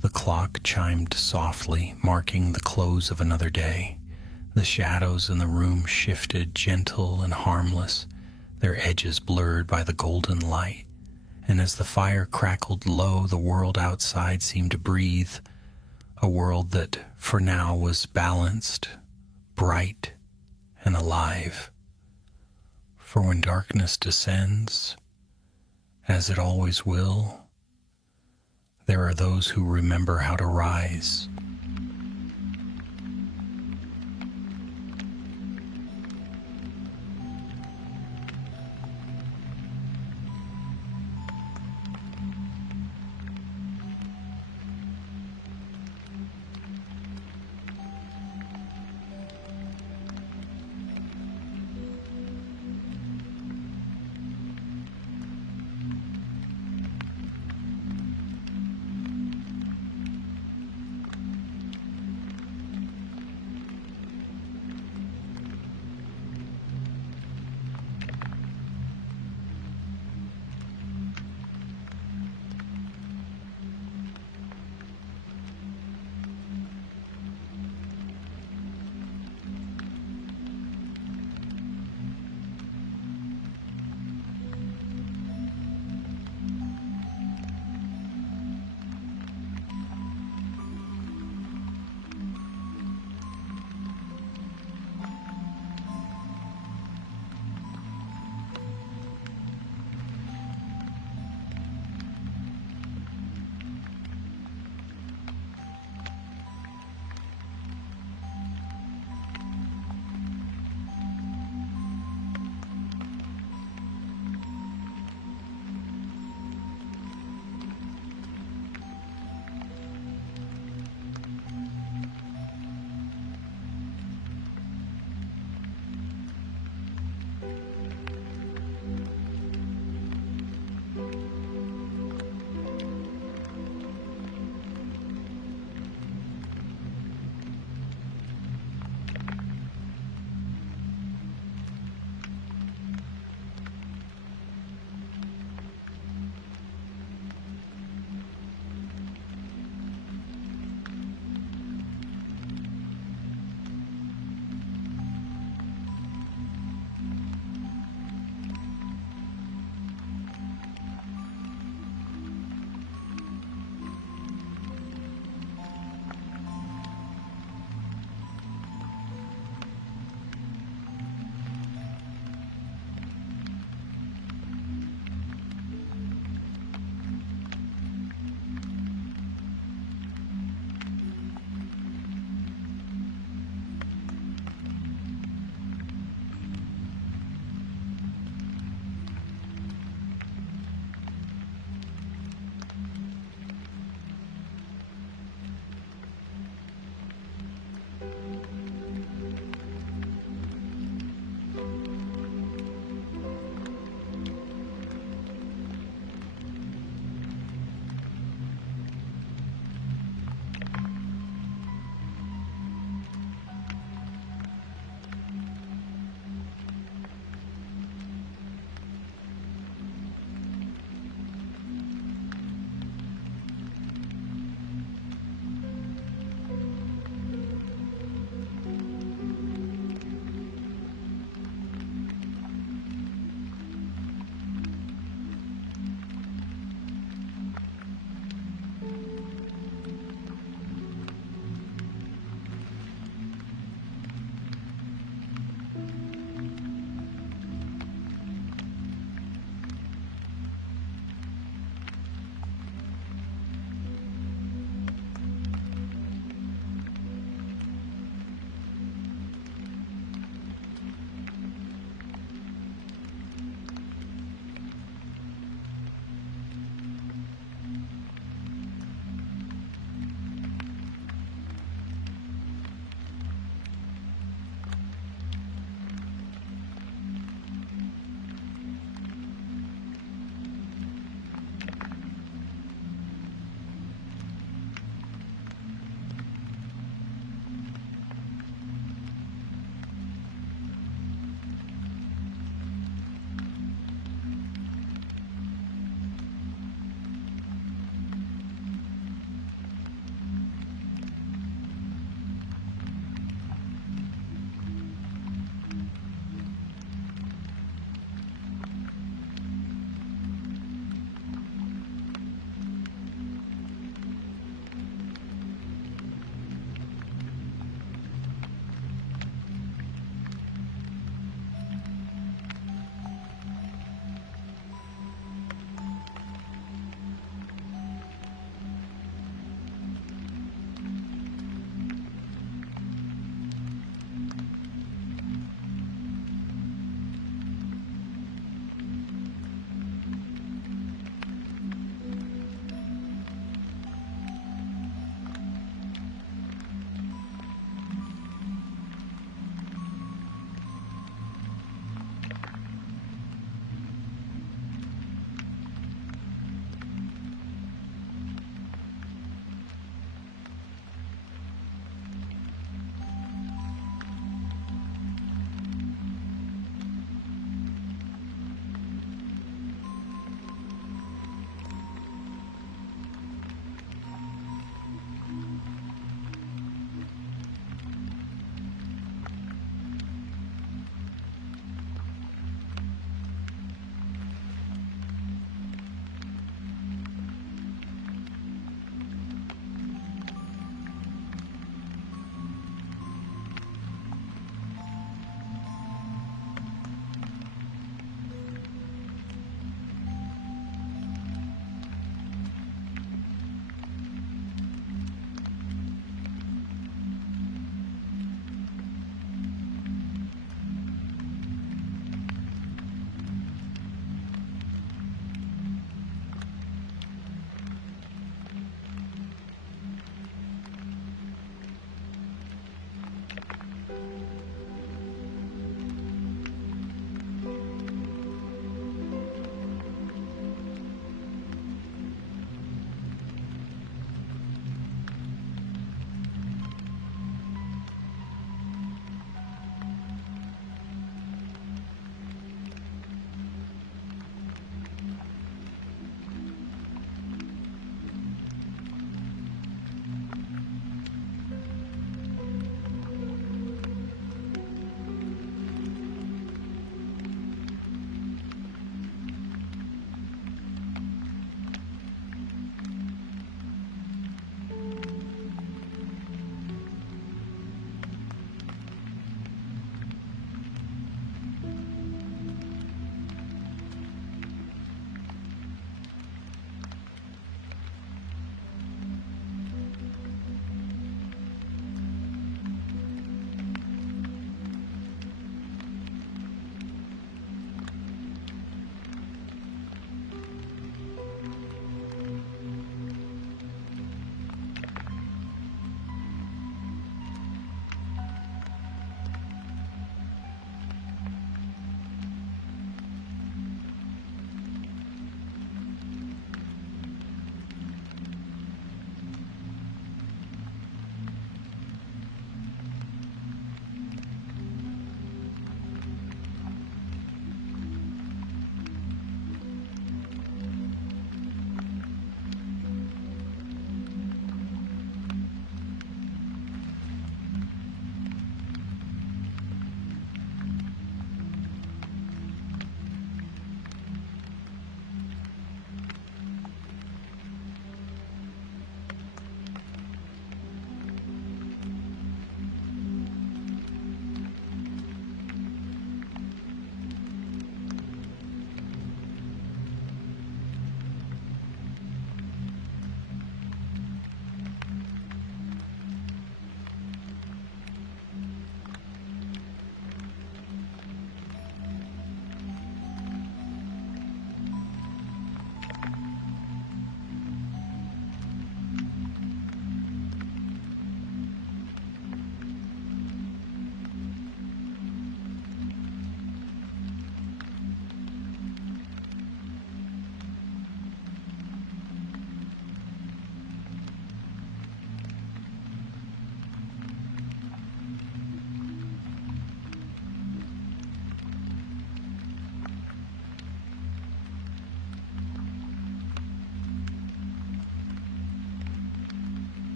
The clock chimed softly, marking the close of another day. The shadows in the room shifted, gentle and harmless, their edges blurred by the golden light. And as the fire crackled low, the world outside seemed to breathe, a world that, for now, was balanced, bright, and alive. For when darkness descends, as it always will, there are those who remember how to rise.